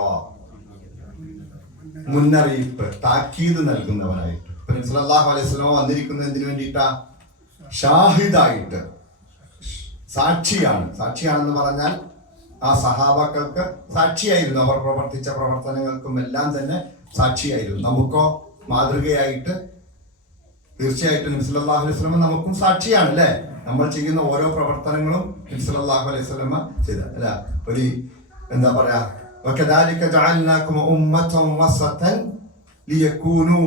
മുന്നറിയിപ്പ് താക്കീത് നൽകുന്നവനായിട്ട്. നബി സല്ലല്ലാഹു അലൈഹി വസല്ലം വന്നിരിക്കുന്നത് എന്തിനു വേണ്ടിയിട്ടാ? ഷാഹിദായിട്ട്, സാക്ഷിയാണെന്ന് പറഞ്ഞാൽ ആ സഹാബാക്കൾക്ക് സാക്ഷിയായിരുന്നു. അവർ പ്രവർത്തിച്ച പ്രവർത്തനങ്ങൾക്കും എല്ലാം തന്നെ സാക്ഷിയായിരുന്നു. നമുക്കോ മാതൃകയായിട്ട് തീർച്ചയായിട്ടും നബി സല്ലല്ലാഹു അലൈഹി വസല്ലം നമുക്കും സാക്ഷിയാണ്, അല്ലെ? നമ്മൾ ചെയ്യുന്ന ഓരോ പ്രവർത്തനങ്ങളും നബി സല്ലല്ലാഹു അലൈഹി വസല്ലം ചെയ്ത, അല്ല, ഒരു എന്താ പറയാ, വകദാലിക ജഅൽനാകും ഉമ്മതൻ വസതൻ ലിയകൂനു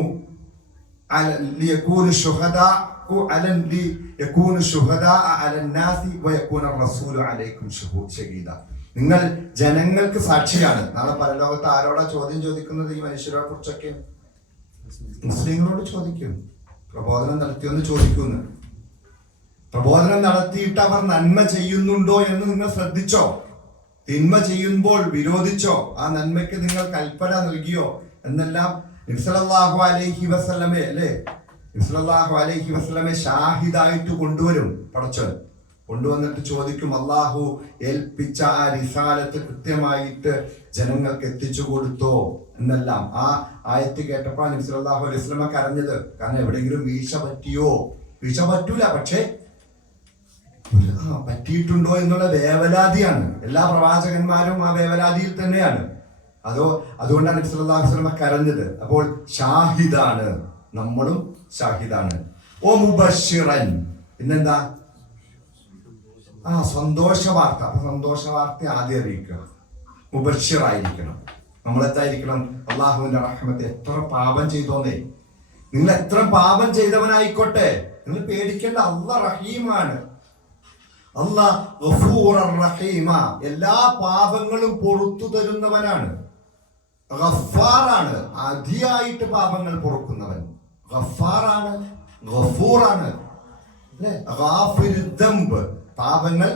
ശുഹദാ അലന്നാസി വയകൂന റസൂലു അലൈക്കും ഷഹീദാ. നിങ്ങൾ ജനങ്ങൾക്ക് സാക്ഷിയാണ്. നാളെ പരലോകത്ത് ആരോടാ ചോദ്യം ചോദിക്കുന്നത്? ഈ മനുഷ്യരെ കുറിച്ചൊക്കെ മുസ്ലിങ്ങളോട് ചോദിക്കും. പ്രബോധനം നടത്തിയൊന്ന് ചോദിക്കുന്നു. പ്രബോധനം നടത്തിയിട്ട് അവർ നന്മ ചെയ്യുന്നുണ്ടോ എന്ന് നിങ്ങൾ ശ്രദ്ധിച്ചോ? തിന്മ ചെയ്യുമ്പോൾ വിരോധിച്ചോ? ആ നന്മയ്ക്ക് നിങ്ങൾ കൽപ്പന നൽകിയോ എന്നെല്ലാം നബി സല്ലല്ലാഹു അലൈഹി വസല്ലമയെ, അല്ലേ, നബി സല്ലല്ലാഹു അലൈഹി വസല്ലമയെ ഷാഹിദായിട്ട് കൊണ്ടുവരും. പടച്ചവൻ കൊണ്ടുവന്നിട്ട് ചോദിക്കും, അള്ളാഹു ഏൽപ്പിച്ച ആ റിസാലത്ത് കൃത്യമായിട്ട് ജനങ്ങൾക്ക് എത്തിച്ചു കൊടുത്തോ എന്നെല്ലാം. ആ ആയത്ത് കേട്ടപ്പോൾ നബി സല്ലല്ലാഹു അലൈഹി വസല്ലമ കരഞ്ഞത്. കാരണം എവിടെയെങ്കിലും വീഴ്ച പറ്റിയോ? വീഴ്ച പറ്റൂല, പക്ഷേ പറ്റിയിട്ടുണ്ടോ എന്നുള്ള വേവലാതിയാണ്. എല്ലാ പ്രവാചകന്മാരും ആ വേവലാതിയിൽ തന്നെയാണ്. അതുകൊണ്ടാണ് നബി സല്ലല്ലാഹു അലൈഹി വസല്ലമ കരഞ്ഞത്. അപ്പോൾ ഷാഹിദാണ്, നമ്മളും ഷാഹിദാണ്. ഓ മുബശ്ശിറൻ, പിന്നെന്താ? സന്തോഷ വാർത്ത. സന്തോഷ വാർത്ത ആദ്യം അറിയിക്കുക. മുബശ്ശിറായിരിക്കണം. നമ്മളെത്തായിരിക്കണം? അള്ളാഹുവിന്റെ റഹ്മത്ത്. എത്ര പാപം ചെയ്തോന്നേ, നിങ്ങൾ എത്ര പാപം ചെയ്തവനായിക്കോട്ടെ, നിങ്ങൾ പേടിക്കേണ്ട. അല്ലാഹ് റഹീമാണ്. അല്ലാഹ് ഗഫൂറർ റഹീമ, എല്ലാ പാപങ്ങളും പൊറുത്തു തരുന്നവനാണ്. ഗഫാറാണ്, അതിയായിട്ട് പാപങ്ങൾ പൊറുക്കുന്നവൻ. ഗഫാറാണ്, ഗഫൂറാണ്, പാപങ്ങൾ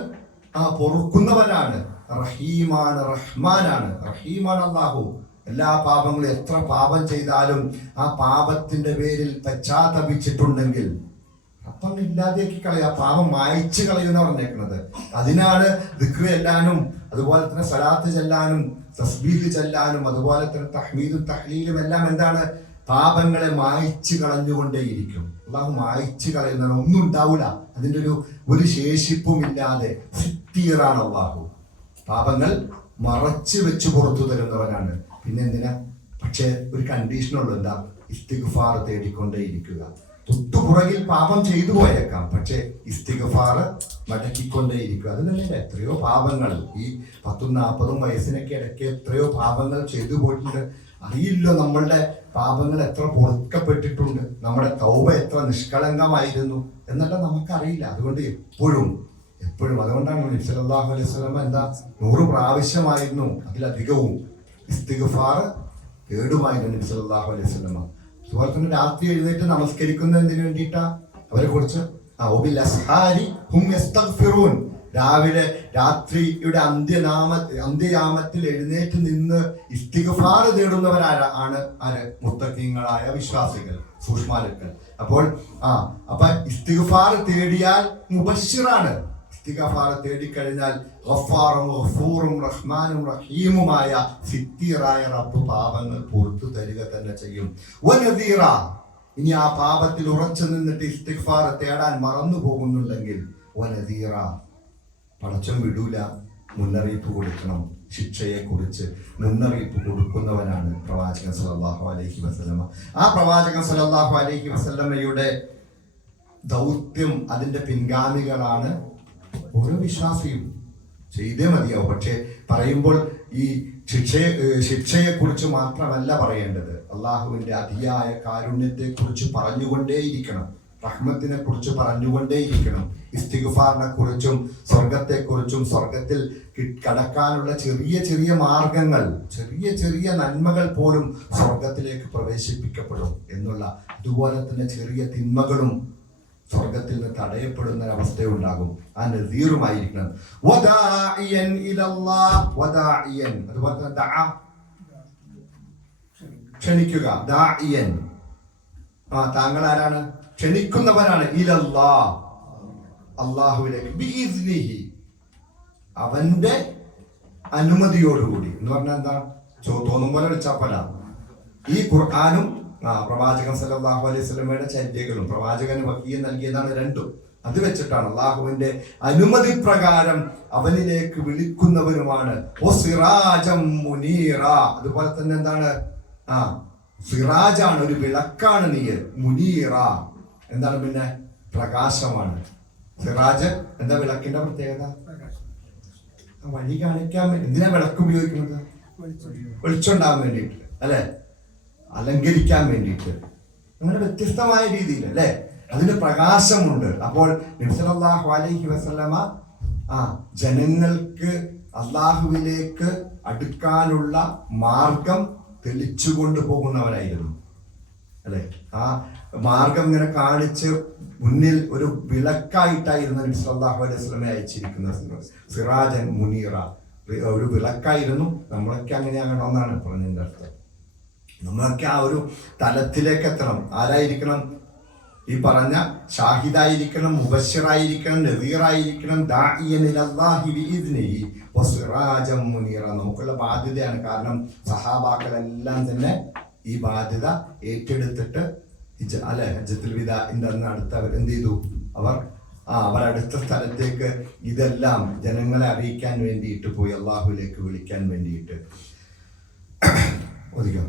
പൊറുക്കുന്നവനാണ്. റഹീമാണ്, റഹ്മാനാണ്. റഹീമാണ് അല്ലാഹു. എല്ലാ പാപങ്ങളും എത്ര പാപം ചെയ്താലും ആ പാപത്തിന്റെ പേരിൽ പശ്ചാത്തപിച്ചിട്ടുണ്ടെങ്കിൽ അപ്പം ഇല്ലാതെയാക്കി കളയുക, പാപം മായ്ച്ചു കളയുന്ന പറഞ്ഞേക്കുന്നത്. അതിനാണ് ദിക്ർ ചെല്ലാനും അതുപോലെ തന്നെ സലാത്ത് ചെല്ലാനും തസ്ബീഹ് ചെല്ലാനും അതുപോലെ തന്നെ തഹ്മീദും തഹ്ലീലും എല്ലാം എന്താണ്? പാപങ്ങളെ മായ്ച്ചു കളഞ്ഞുകൊണ്ടേയിരിക്കും. അള്ളാഹു മായ്ച്ചു കളയുന്നതാണ്, ഒന്നും ഉണ്ടാവൂല. അതിൻ്റെ ഒരു ശേഷിപ്പും ഇല്ലാതെ സിത്തീറാണ് അള്ളാഹു. പാപങ്ങൾ മറച്ചു വെച്ച് പുറത്തു തരുന്നവനാണ്. പിന്നെ എന്തിനാ? പക്ഷെ ഒരു കണ്ടീഷനുള്ളൂ. എന്താ? ഇസ്തിഗ്ഫാർ തേടിക്കൊണ്ടേയിരിക്കുക. തൊട്ടുപുറകിൽ പാപം ചെയ്തു പോയേക്കാം, പക്ഷെ ഇസ്തിഗ്ഫാർ മടക്കിക്കൊണ്ടേയിരിക്കുക. അത് തന്നെ എത്രയോ പാപങ്ങൾ ഈ 10-40 വയസ്സിനൊക്കെ ഇടയ്ക്ക് എത്രയോ പാപങ്ങൾ ചെയ്തു പോയിട്ടുണ്ട്. അറിയില്ലോ നമ്മളുടെ പാപങ്ങൾ എത്ര പൊറുക്കപ്പെട്ടിട്ടുണ്ട്, നമ്മുടെ തൗബ എത്ര നിഷ്കളങ്കമായിരുന്നു എന്നെല്ലാം നമുക്കറിയില്ല. അതുകൊണ്ട് എപ്പോഴും അതുകൊണ്ടാണ് നബി സല്ലല്ലാഹു അലൈഹി വസല്ലം എന്താ 100 പ്രാവശ്യമായിരുന്നു അതിലധികവും ഇസ്തിഗ്ഫാർ തേടുമായിരുന്നു നബി സല്ലല്ലാഹു അലൈഹി വസല്ലം. അതുപോലെ തന്നെ രാത്രി എഴുന്നേറ്റ് നമസ്കരിക്കുന്നത് എന്തിനു വേണ്ടിയിട്ടാ? അവരെ കുറിച്ച് രാവിലെ രാത്രിയുടെ അന്ത്യയാമത്തിൽ എഴുന്നേറ്റ് നിന്ന് ഇസ്തിഗ്ഫാർ തേടുന്നവരാണ് ആര്? മുത്തഖീങ്ങളായ വിശ്വാസികൾ, സൂക്ഷ്മാലുക്കൾ. അപ്പോൾ ഇസ്തിഗ്ഫാർ തേടിയാൽ മുബശ്ശിറാണ്. ഇസ്തിഗ്ഫാർ തേടിക്കഴിഞ്ഞാൽ ഗഫാറും ഗഫൂറും റഹ്മാനും റഹീമുമായ സിത്തീറായ റബ്ബ് പാപങ്ങൾ പുറത്തു തരിക തന്നെ ചെയ്യും. വനദീറ, ഇനി ആ പാപത്തിൽ ഉറച്ചു നിന്നിട്ട് ഇസ്തിഗ്ഫാർ തേടാൻ മറന്നു പോകുന്നുണ്ടെങ്കിൽ വനദീറ, പടച്ചം വിടൂല, മുന്നറിയിപ്പ് കൊടുക്കണം. ശിക്ഷയെ കുറിച്ച് മുന്നറിയിപ്പ് കൊടുക്കുന്നവനാണ് പ്രവാചകൻ സല്ലല്ലാഹു അലൈഹി വസല്ലമ. ആ പ്രവാചകൻ സല്ലല്ലാഹു അലൈഹി വസല്ലമയുടെ ദൗത്യം, അതിന്റെ പിൻഗാമികളാണ് ഓരോ വിശ്വാസിയും. ചെയ്തേ മതിയാവും. പക്ഷെ പറയുമ്പോൾ ഈ ശിക്ഷയെ കുറിച്ച് മാത്രമല്ല പറയേണ്ടത്, അള്ളാഹുവിന്റെ അതിയായ കാരുണ്യത്തെ കുറിച്ച് പറഞ്ഞുകൊണ്ടേയിരിക്കണം. റഹ്മത്തിനെ കുറിച്ച് പറഞ്ഞുകൊണ്ടേയിരിക്കണം. ഇസ്തിഗ്ഫാറിനെ കുറിച്ചും സ്വർഗത്തെക്കുറിച്ചും സ്വർഗത്തിൽ കടക്കാനുള്ള ചെറിയ ചെറിയ മാർഗങ്ങൾ, ചെറിയ ചെറിയ നന്മകൾ പോലും സ്വർഗത്തിലേക്ക് പ്രവേശിപ്പിക്കപ്പെടും എന്നുള്ള, ഇതുപോലെ തന്നെ ചെറിയ തിന്മകളും സ്വർഗത്തിൽ നിന്ന് തടയപ്പെടുന്ന ഒരവസ്ഥയുണ്ടാകും. ആ നദീറുമായിരിക്കണം. അതുപോലെ തന്നെ ക്ഷണിക്കുക. ദാഇയൻ, താങ്കൾ ആരാണ്? ക്ഷണിക്കുന്നവനാണ്. ഇലല്ലാ, അള്ളാഹുവിലേക്ക്. ബിഇസ്നിഹി, അവന്റെ അനുമതിയോടുകൂടി. എന്ന് പറഞ്ഞാൽ എന്താ? തോന്നും പോലെ വിളിച്ചാപ്പല. ഈ ഖുർആനും പ്രവാചകൻ സല്ലല്ലാഹു അലൈഹി വസല്ലമയുടെ ചര്യകളും പ്രവാചകന് വഹീ നൽകിയതാണ് രണ്ടും. അത് വെച്ചിട്ടാണ് അള്ളാഹുവിന്റെ അനുമതി പ്രകാരം അവനിലേക്ക് വിളിക്കുന്നവരുമാണ്. അതുപോലെ തന്നെ എന്താണ്? സിറാജാണ്, ഒരു വിളക്കാണ് നീ. മുനീറ എന്താണ്? പിന്നെ പ്രകാശമാണ്. സിറാജ് എന്താ വിളക്കിന്റെ പ്രത്യേകത? വഴി കാണിക്കാൻ വേണ്ടി. എന്തിനാ വിളക്ക് ഉപയോഗിക്കുന്നത്? വെളിച്ചുണ്ടാകാൻ വേണ്ടിയിട്ട് അല്ലെ, അലങ്കരിക്കാൻ വേണ്ടിയിട്ട്. അങ്ങനെ വ്യത്യസ്തമായ രീതിയിൽ അല്ലെ, അതിന് പ്രകാശമുണ്ട്. അപ്പോൾ നബി സല്ലല്ലാഹു അലൈഹി വസല്ലമ ജനങ്ങൾക്ക് അള്ളാഹുവിലേക്ക് അടുക്കാനുള്ള മാർഗം തെളിച്ചു കൊണ്ടുപോകുന്നവരായിരുന്നു അല്ലെ. ആ മാർഗം ഇങ്ങനെ കാണിച്ച് മുന്നിൽ ഒരു വിളക്കായിട്ടായിരുന്നു നബി സല്ലല്ലാഹു അലൈഹി വസല്ലമയെ അയച്ചിരിക്കുന്നത്. സിറാജൻ മുനീറ, ഒരു വിളക്കായിരുന്നു. നമ്മളൊക്കെ അങ്ങനെയാകണമെന്നാണ് പറഞ്ഞതിന്റെ അർത്ഥം. നമ്മളൊക്കെ ആ ഒരു തലത്തിലേക്ക് എത്തണം. ആരായിരിക്കണം? ഈ പറഞ്ഞ ഷാഹിദായിരിക്കണം, മുബശ്ശിറായിരിക്കണം, നദീറായിരിക്കണം, ദാഇയൻ ഇലല്ലാഹി ബിഇദ്നിഹി വസിറാജൻ മുനീറ. നമുക്കുള്ള ബാധ്യതയാണ്. കാരണം സഹാബാക്കളെല്ലാം തന്നെ ഈ ബാധ്യത ഏറ്റെടുത്തിട്ട് ഹജ്ജത്തുൽ വിദാഇന്റെ അന്ന് അടുത്തവർ എന്ത് ചെയ്തു? അവരടുത്ത സ്ഥലത്തേക്ക് ഇതെല്ലാം ജനങ്ങളെ അറിയിക്കാൻ വേണ്ടിയിട്ട് പോയി, അള്ളാഹുവിലേക്ക് വിളിക്കാൻ വേണ്ടിയിട്ട്. ഒതുക്കാം.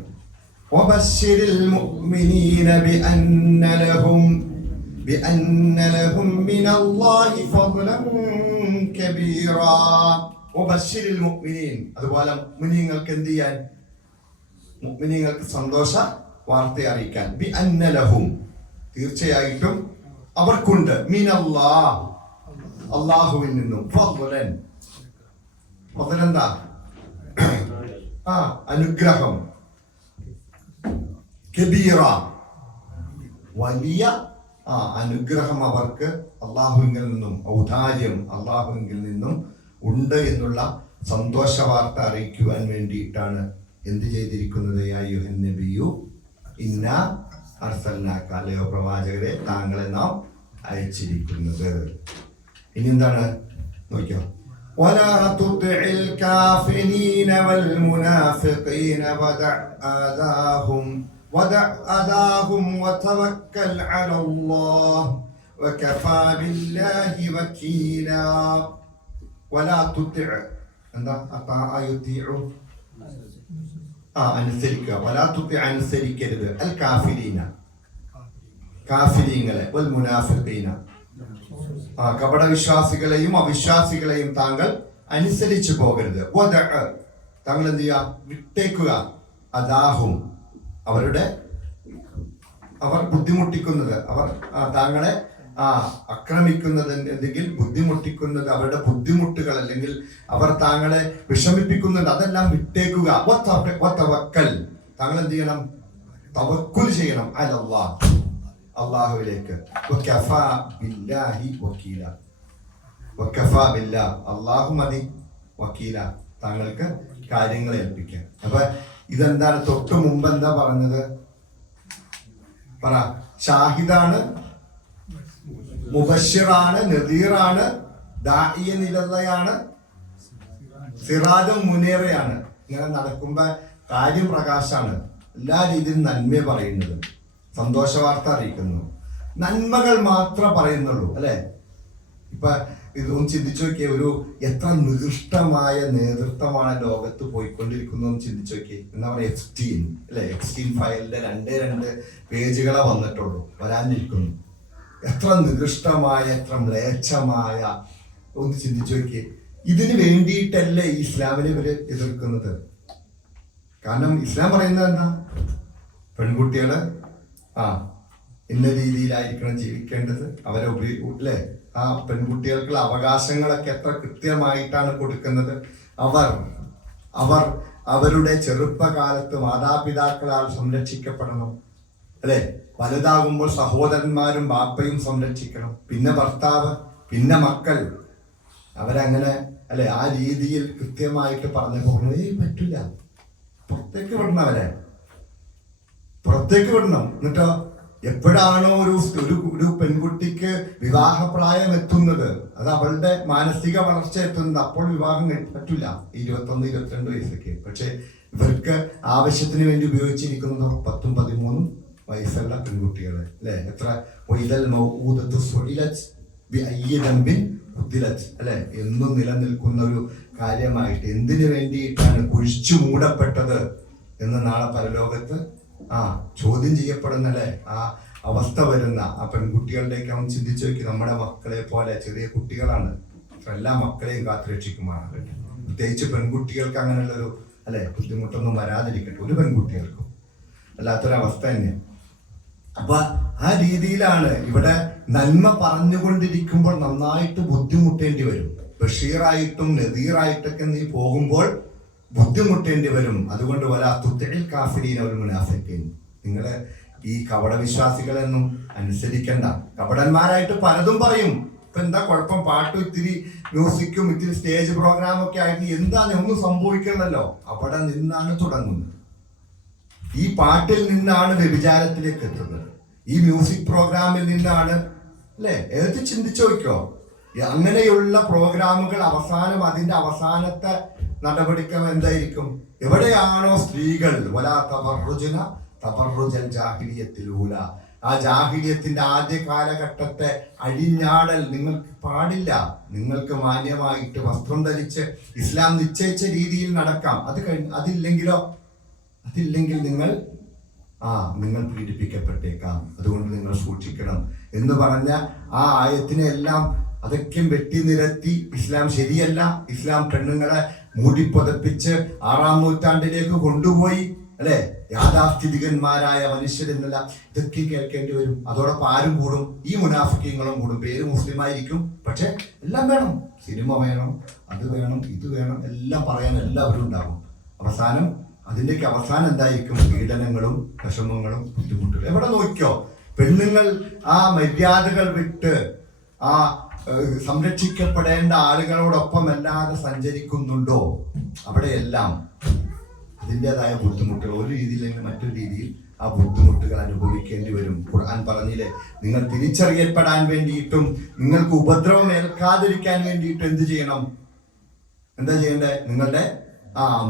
وبشر المؤمنين بأن لهم من الله فضلا كبيرا. وبشر المؤمنين, അതുപോലെ മുഅ്മിനീങ്ങൾക്ക് എന്ത് ചെയ്യാൻ? മുഅ്മിനീങ്ങൾക്ക് സന്തോഷ വാർത്ത അറിയിക്കാൻ. ബിഅന്ന ലഹും, തീർച്ചയായിട്ടും അവർക്കുണ്ട്. മിനല്ലാഹ്, അല്ലാഹുവിൽ നിന്നും. ഫദ്ലൻ, ഫദ്ലൻ എന്താ? അനുഗ്രഹം. കബീറ, വലിയ അനുഗ്രഹം അവർക്ക് അള്ളാഹുവിൽ നിന്നും, ഔദാര്യം അള്ളാഹുവിൽ നിന്നും ഉണ്ട് എന്നുള്ള സന്തോഷ വാർത്ത അറിയിക്കുവാൻ വേണ്ടിയിട്ടാണ് എന്ത് ചെയ്തിരിക്കുന്നത്? യാ അയ്യുഹൻ നബിയു ഇന്നാ അർസൽനാക, അല്ലയോ പ്രവാചകരെ താങ്കളെ നാം അയച്ചിരിക്കുന്നത്. ഇനി എന്താണ് നോക്കിയോ? ولا تطع الكافرين والمنافقين ودع أذاهم وتوكل على الله وكفى بالله وكيلا. ولا تطع, എന്താ? അനുസരിക്കുക. ولا تطع, അനുസരിക്കരുത്. അൽ കാഫിരീന, കാഫിരീങ്ങളെ. വൽ മുനാഫിഖീന, കപട വിശ്വാസികളെയും അവിശ്വാസികളെയും താങ്കൾ അനുസരിച്ചു പോകരുത്. താങ്കൾ എന്ത് ചെയ്യുക? വിട്ടേക്കുക. അദാഹും, അവർ ബുദ്ധിമുട്ടിക്കുന്നത്, അവർ താങ്കളെ ആക്രമിക്കുന്നത്, എന്തെങ്കിൽ ബുദ്ധിമുട്ടിക്കുന്നത്, അവരുടെ ബുദ്ധിമുട്ടുകൾ അല്ലെങ്കിൽ അവർ താങ്കളെ വിഷമിപ്പിക്കുന്നുണ്ട്, അതെല്ലാം വിട്ടേക്കുക. വതവക്കൽ, താങ്കൾ എന്ത് ചെയ്യണം? തവക്കുൽ ചെയ്യണം. അലല്ലാഹ്, അള്ളാഹുവിലേക്ക്. വകഫാ ബില്ലാഹി വക്കീല, വകഫാ ബില്ലാഹ്, അള്ളാഹു മതി, വക്കീല, താങ്കൾക്ക് കാര്യങ്ങൾ ഏൽപ്പിക്കാൻ. അപ്പൊ ഇതെന്താണ്? തൊട്ട് മുമ്പ് എന്താ പറഞ്ഞത്? പറ. ഷാഹിദാണ്, മുബശ്ശിറാണ്, നദീറാണ്, ദാഇയൻ ഇലല്ലാഹയാണ്, സിറാജും മുനീറയാണ്. ഇങ്ങനെ നടക്കുമ്പോ കാര്യം പ്രകാശാണ്. എല്ലാ രീതിയിലും നന്മയെ പറയുന്നത്, സന്തോഷ വാർത്ത അറിയിക്കുന്നു, നന്മകൾ മാത്രം പറയുന്നുള്ളൂ അല്ലെ. ഇപ്പൊ ഇതൊന്നും ചിന്തിച്ചു നോക്കിയേ, ഒരു എത്ര നികൃഷ്ടമായ നേതൃത്വമാണ് ലോകത്ത് പോയിക്കൊണ്ടിരിക്കുന്നു ചിന്തിച്ചു നോക്കിയേ. എന്താ പറയുക, എപ്സ്റ്റീൻ അല്ലെ, എപ്സ്റ്റീൻ ഫയലിന്റെ 2 പേജുകളെ വന്നിട്ടുള്ളൂ, വരാനിരിക്കുന്നു. എത്ര നികൃഷ്ടമായ, എത്ര മ്ലേച്ഛമായ, ഒന്ന് ചിന്തിച്ചു നോക്കിയേ. ഇതിന് വേണ്ടിയിട്ടല്ലേ ഈ ഇസ്ലാമിനെ ഇവര് എതിർക്കുന്നത്? കാരണം ഇസ്ലാം പറയുന്നത് എന്താ? പെൺകുട്ടികള് ഇന്ന രീതിയിലായിരിക്കണം ജീവിക്കേണ്ടത്. അവരെ അല്ലേ, ആ പെൺകുട്ടികൾക്കുള്ള അവകാശങ്ങളൊക്കെ എത്ര കൃത്യമായിട്ടാണ് കൊടുക്കുന്നത്. അവർ അവരുടെ ചെറുപ്പകാലത്ത് മാതാപിതാക്കളാൽ സംരക്ഷിക്കപ്പെടണം, അല്ലെ. വലുതാകുമ്പോൾ സഹോദരന്മാരും ബാപ്പയും സംരക്ഷിക്കണം, പിന്നെ ഭർത്താവ്, പിന്നെ മക്കൾ. അവരങ്ങനെ അല്ലെ ആ രീതിയിൽ കൃത്യമായിട്ട് പറഞ്ഞു പോകുന്നത് പറ്റില്ല. പുറത്തേക്ക് വിടണം, അവരെ പുറത്തേക്ക് വിടണം. എന്നിട്ടോ എപ്പോഴാണോ ഒരു പെൺകുട്ടിക്ക് വിവാഹപ്രായം എത്തുന്നത്, അത് അവളുടെ മാനസിക വളർച്ച എത്തുന്നത്, അപ്പോൾ വിവാഹം പറ്റില്ല. 21-22 വയസ്സൊക്കെ. പക്ഷെ ഇവർക്ക് ആവശ്യത്തിന് വേണ്ടി ഉപയോഗിച്ചിരിക്കുന്നത് 10-13 വയസ്സുള്ള പെൺകുട്ടികള്, അല്ലെ. എത്ര അല്ലെ, എന്നും നിലനിൽക്കുന്ന ഒരു കാര്യമായിട്ട് എന്തിനു വേണ്ടിയിട്ടാണ് കുഴിച്ചു മൂടപ്പെട്ടത് എന്ന് നാളെ പരലോകത്ത് ചോദ്യം ചെയ്യപ്പെടുന്നല്ലേ ആ അവസ്ഥ വരുന്ന ആ പെൺകുട്ടികളുടെയൊക്കെ അവൻ ചിന്തിച്ചു നോക്കി. നമ്മുടെ മക്കളെ പോലെ ചെറിയ കുട്ടികളാണ്, എല്ലാ മക്കളെയും കാത്തുരക്ഷിക്കുമാണ്. പ്രത്യേകിച്ച് പെൺകുട്ടികൾക്ക് അങ്ങനെയുള്ളൊരു അല്ലെ ബുദ്ധിമുട്ടൊന്നും വരാതിരിക്കട്ടെ, ഒരു പെൺകുട്ടികൾക്കും അല്ലാത്തൊരവസ്ഥ തന്നെയാണ്. അപ്പൊ ആ രീതിയിലാണ് ഇവിടെ നന്മ പറഞ്ഞുകൊണ്ടിരിക്കുമ്പോൾ നന്നായിട്ട് ബുദ്ധിമുട്ടേണ്ടി വരും. ബഷീറായിട്ടും നദീറായിട്ടൊക്കെ നീ പോകുമ്പോൾ ബുദ്ധിമുട്ടേണ്ടി വരും. അതുകൊണ്ട് നിങ്ങളെ ഈ കപടവിശ്വാസികളെന്നും അനുസരിക്കണ്ട. കപടന്മാരായിട്ട് പലതും പറയും. ഇപ്പൊ എന്താ കുഴപ്പം, പാട്ടും ഇത്തിരി മ്യൂസിക്കും ഇത്തിരി സ്റ്റേജ് പ്രോഗ്രാം ഒക്കെ ആയിട്ട് എന്താണ്, ഒന്നും സംഭവിക്കണമല്ലോ. അവിടെ നിന്നാണ് തുടങ്ങുന്നത്. ഈ പാട്ടിൽ നിന്നാണ് വ്യഭിചാരത്തിലേക്ക് എത്തുന്നത്. ഈ മ്യൂസിക് പ്രോഗ്രാമിൽ നിന്നാണ്, അല്ലെ. ഏത് ചിന്തിച്ചു നോക്കോ, അങ്ങനെയുള്ള പ്രോഗ്രാമുകൾ അവസാനം അതിന്റെ അവസാനത്തെ നടപടിക്കം എന്തായിരിക്കും? എവിടെയാണോ സ്ത്രീകൾ ആ ജാഹിലിയത്തിന്റെ ആദ്യ കാലഘട്ടത്തെ അഴിഞ്ഞാടൽ നിങ്ങൾക്ക് പാടില്ല. നിങ്ങൾക്ക് മാന്യമായിട്ട് വസ്ത്രം ധരിച്ച് ഇസ്ലാം നിശ്ചയിച്ച രീതിയിൽ നടക്കാം. അതില്ലെങ്കിൽ നിങ്ങൾ പീഡിപ്പിക്കപ്പെട്ടേക്കാം. അതുകൊണ്ട് നിങ്ങൾ സൂക്ഷിക്കണം എന്ന് പറഞ്ഞ ആ ആയത്തിനെ എല്ലാം അതൊക്കെ വെട്ടി നിരത്തി ഇസ്ലാം ശരിയല്ല, ഇസ്ലാം പെണ്ണുങ്ങളെ മൂടിപ്പൊതപ്പിച്ച് 6-ാം നൂറ്റാണ്ടിലേക്ക് കൊണ്ടുപോയി, അല്ലെ. യാഥാസ്ഥിതികന്മാരായ മനുഷ്യരെന്നല്ല ഇതൊക്കെ കേൾക്കേണ്ടി വരും. അതോടൊപ്പം ആരും കൂടും? ഈ മുനാഫിക്കങ്ങളും കൂടും. പേര് മുസ്ലിമായിരിക്കും, പക്ഷെ എല്ലാം വേണം. സിനിമ വേണം, അത് വേണം, ഇത് വേണം, എല്ലാം പറയാൻ എല്ലാവരും ഉണ്ടാകും. അതിൻ്റെയൊക്കെ അവസാനം എന്തായിരിക്കും? പീഡനങ്ങളും വിഷമങ്ങളും ബുദ്ധിമുട്ടുകളും. എവിടെ നോക്കിയോ പെണ്ണുങ്ങൾ ആ മര്യാദകൾ വിട്ട് ആ സംരക്ഷിക്കപ്പെടേണ്ട ആളുകളോടൊപ്പം അല്ലാതെ സഞ്ചരിക്കുന്നുണ്ടോ, അവിടെയെല്ലാം അതിൻ്റെതായ ബുദ്ധിമുട്ടുകൾ ഒരു രീതിയിലെങ്കിൽ മറ്റൊരു രീതിയിൽ ആ ബുദ്ധിമുട്ടുകൾ അനുഭവിക്കേണ്ടി വരും. ഖുർആൻ പറഞ്ഞില്ലേ, നിങ്ങൾ തിരിച്ചറിയപ്പെടാൻ വേണ്ടിയിട്ടും നിങ്ങൾക്ക് ഉപദ്രവം ഏൽക്കാതിരിക്കാൻ വേണ്ടിയിട്ടും എന്ത് ചെയ്യണം? എന്താ ചെയ്യേണ്ടത്? നിങ്ങളുടെ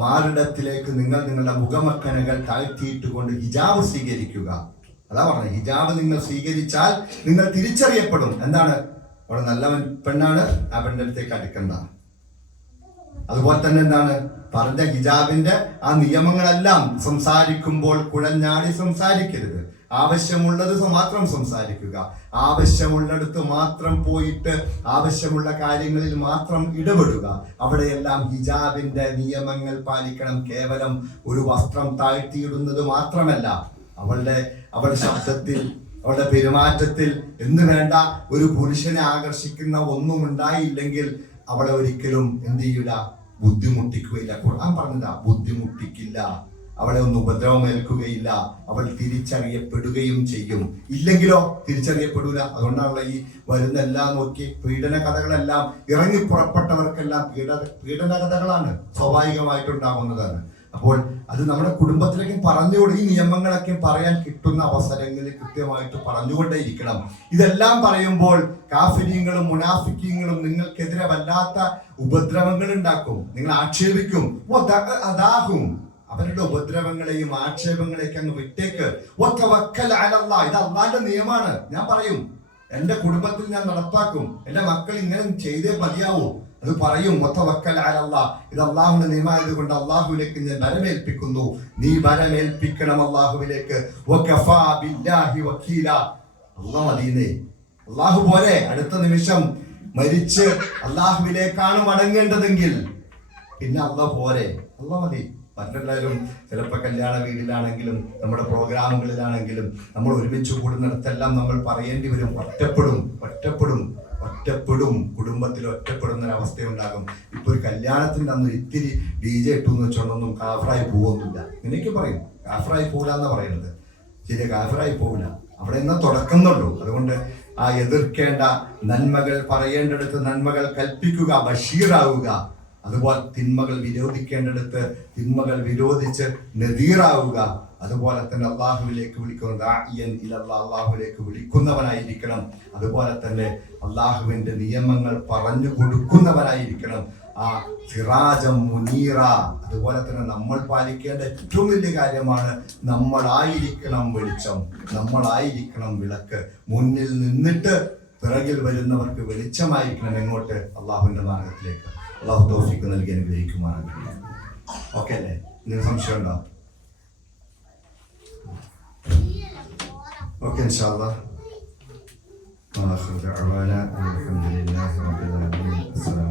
മാറിടത്തിലേക്ക് നിങ്ങളുടെ മുഖമക്കനകൾ താഴ്ത്തിയിട്ടുകൊണ്ട് ഹിജാബ് സ്വീകരിക്കുക. അതാ പറഞ്ഞത്, ഹിജാബ് നിങ്ങൾ സ്വീകരിച്ചാൽ നിങ്ങൾ തിരിച്ചറിയപ്പെടും. എന്താണ്? അവിടെ നല്ല പെണ്ണാണ്, ആ പെണ്ണിന്റെ അടുത്തേക്ക് അടുക്കണ്ട. അതുപോലെ തന്നെ എന്താണ് പറഞ്ഞ ഹിജാബിന്റെ ആ നിയമങ്ങളെല്ലാം സംസാരിക്കുമ്പോൾ കുഴഞ്ഞാടി സംസാരിക്കരുത്. ആവശ്യമുള്ളത് മാത്രം സംസാരിക്കുക. ആവശ്യമുള്ളിടത്ത് മാത്രം പോയിട്ട് ആവശ്യമുള്ള കാര്യങ്ങളിൽ മാത്രം ഇടപെടുക. അവിടെയെല്ലാം ഹിജാബിന്റെ നിയമങ്ങൾ പാലിക്കണം. കേവലം ഒരു വസ്ത്രം താഴ്ത്തിയിടുന്നത് മാത്രമല്ല, അവളുടെ ശബ്ദത്തിൽ, അവളുടെ പെരുമാറ്റത്തിൽ എന്ന് വേണ്ട ഒരു പുരുഷനെ ആകർഷിക്കുന്ന ഒന്നും ഉണ്ടായില്ലെങ്കിൽ അവളെ ഒരിക്കലും എന്ത് ചെയ്യൂല? ബുദ്ധിമുട്ടിക്കുകയില്ല. ഖുർആൻ പറഞ്ഞതാ, ബുദ്ധിമുട്ടിക്കില്ല. അവളെ ഒന്നും ഉപദ്രവമേൽക്കുകയില്ല. അവൾ തിരിച്ചറിയപ്പെടുകയും ചെയ്യും. ഇല്ലെങ്കിലോ തിരിച്ചറിയപ്പെടൂല. അതുകൊണ്ടാണല്ലോ ഈ വരുന്ന എല്ലാം നോക്കി പീഡന കഥകളെല്ലാം ഇറങ്ങി പുറപ്പെട്ടവർക്കെല്ലാം പീഡന കഥകളാണ്, സ്വാഭാവികമായിട്ടുണ്ടാകുന്നതാണ്. അപ്പോൾ അത് നമ്മുടെ കുടുംബത്തിലേക്ക് ഈ നിയമങ്ങളൊക്കെ പറയാൻ കിട്ടുന്ന അവസരങ്ങളിൽ കൃത്യമായിട്ട് പറഞ്ഞുകൊണ്ടേയിരിക്കണം. ഇതെല്ലാം പറയുമ്പോൾ കാഫിര്യങ്ങളും മുനാഫിക്കീങ്ങളും നിങ്ങൾക്കെതിരെ വല്ലാത്ത ഉപദ്രവങ്ങൾ ഉണ്ടാക്കും, നിങ്ങൾ ആക്ഷേപിക്കും. അതാകും അവരുടെ ഉപദ്രവങ്ങളെയും ആക്ഷേപങ്ങളെയൊക്കെ അങ്ങ് വിട്ടേക്ക്. ഇത് അല്ലാഹുവിന്റെ നിയമമാണ്. ഞാൻ പറയും, എന്റെ കുടുംബത്തിൽ ഞാൻ നടപ്പാക്കും, എന്റെ മക്കൾ ഇങ്ങനെ ചെയ്തേ മതിയാവൂ, അത് പറയും. ഇത് അള്ളാഹുവിന്റെ നിയമമായത് കൊണ്ട് അള്ളാഹുവിലേക്ക് ഞാൻ ബലമേൽപ്പിക്കുന്നു. നീ ബലമേൽപ്പിക്കണം അള്ളാഹുവിലേക്ക്. അള്ളാഹു പോരെ. അടുത്ത നിമിഷം മരിച്ച് അള്ളാഹുവിലേക്കാണ് മടങ്ങേണ്ടതെങ്കിൽ പിന്നെ അള്ളാഹ് പോരെ, അള്ളാഹ് മതി. മറ്റെല്ലാവരും ചിലപ്പോൾ കല്യാണ വീട്ടിലാണെങ്കിലും നമ്മുടെ പ്രോഗ്രാമുകളിലാണെങ്കിലും നമ്മൾ ഒരുമിച്ച് കൂടുന്നിടത്തെല്ലാം നമ്മൾ പറയേണ്ടി വരും, ഒറ്റപ്പെടും, കുടുംബത്തിൽ ഒറ്റപ്പെടുന്ന ഒരവസ്ഥയുണ്ടാകും. ഇപ്പൊ ഒരു കല്യാണത്തിന്റെ അന്ന് ഇത്തിരി DJ ഇട്ടു എന്ന് വെച്ചോണ്ടൊന്നും കാഫറായി പോവൊന്നുമില്ല. നിനക്ക് പറയും കാഫറായി പോകില്ല എന്നാ പറയുന്നത്. ശരി, കാഫറായി പോകില്ല, അവിടെ നിന്ന് തുടക്കുന്നുള്ളൂ. അതുകൊണ്ട് ആ എതിർക്കേണ്ട നന്മകൾ പറയേണ്ടടുത്ത് നന്മകൾ കൽപ്പിക്കുക, ബഷീറാവുക. അതുപോലെ തിന്മകൾ വിരോധിക്കേണ്ടടുത്ത് തിന്മകൾ വിരോധിച്ച് നദീറാവുക. അതുപോലെ തന്നെ അള്ളാഹുവിലേക്ക് അള്ളാഹുവിലേക്ക് വിളിക്കുന്നവനായിരിക്കണം. അതുപോലെ തന്നെ അള്ളാഹുവിന്റെ നിയമങ്ങൾ പറഞ്ഞു കൊടുക്കുന്നവനായിരിക്കണം. ആ സിറാജം മുനീറ. അതുപോലെ തന്നെ നമ്മൾ പാലിക്കേണ്ട ഏറ്റവും വലിയ കാര്യമാണ് നമ്മളായിരിക്കണം വെളിച്ചം, നമ്മളായിരിക്കണം വിളക്ക്. മുന്നിൽ നിന്നിട്ട് പിറകിൽ വരുന്നവർക്ക് വെളിച്ചമായിരിക്കണം. എങ്ങോട്ട്? അള്ളാഹുവിന്റെ മാർഗത്തിലേക്ക്. അള്ളാഹു തൗഫീഖ് നൽകി അനുഗ്രഹിക്കുമാറാകട്ടെ. ഓക്കെ അല്ലേ? നിങ്ങൾക്ക് സംശയം ഉണ്ടോ? ഓക്കെ, ഇൻഷാ അല്ലാഹ്. ആഖിറു ദഅവാന അൽഹംദുലില്ലാഹി റബ്ബിൽ ആലമീൻ.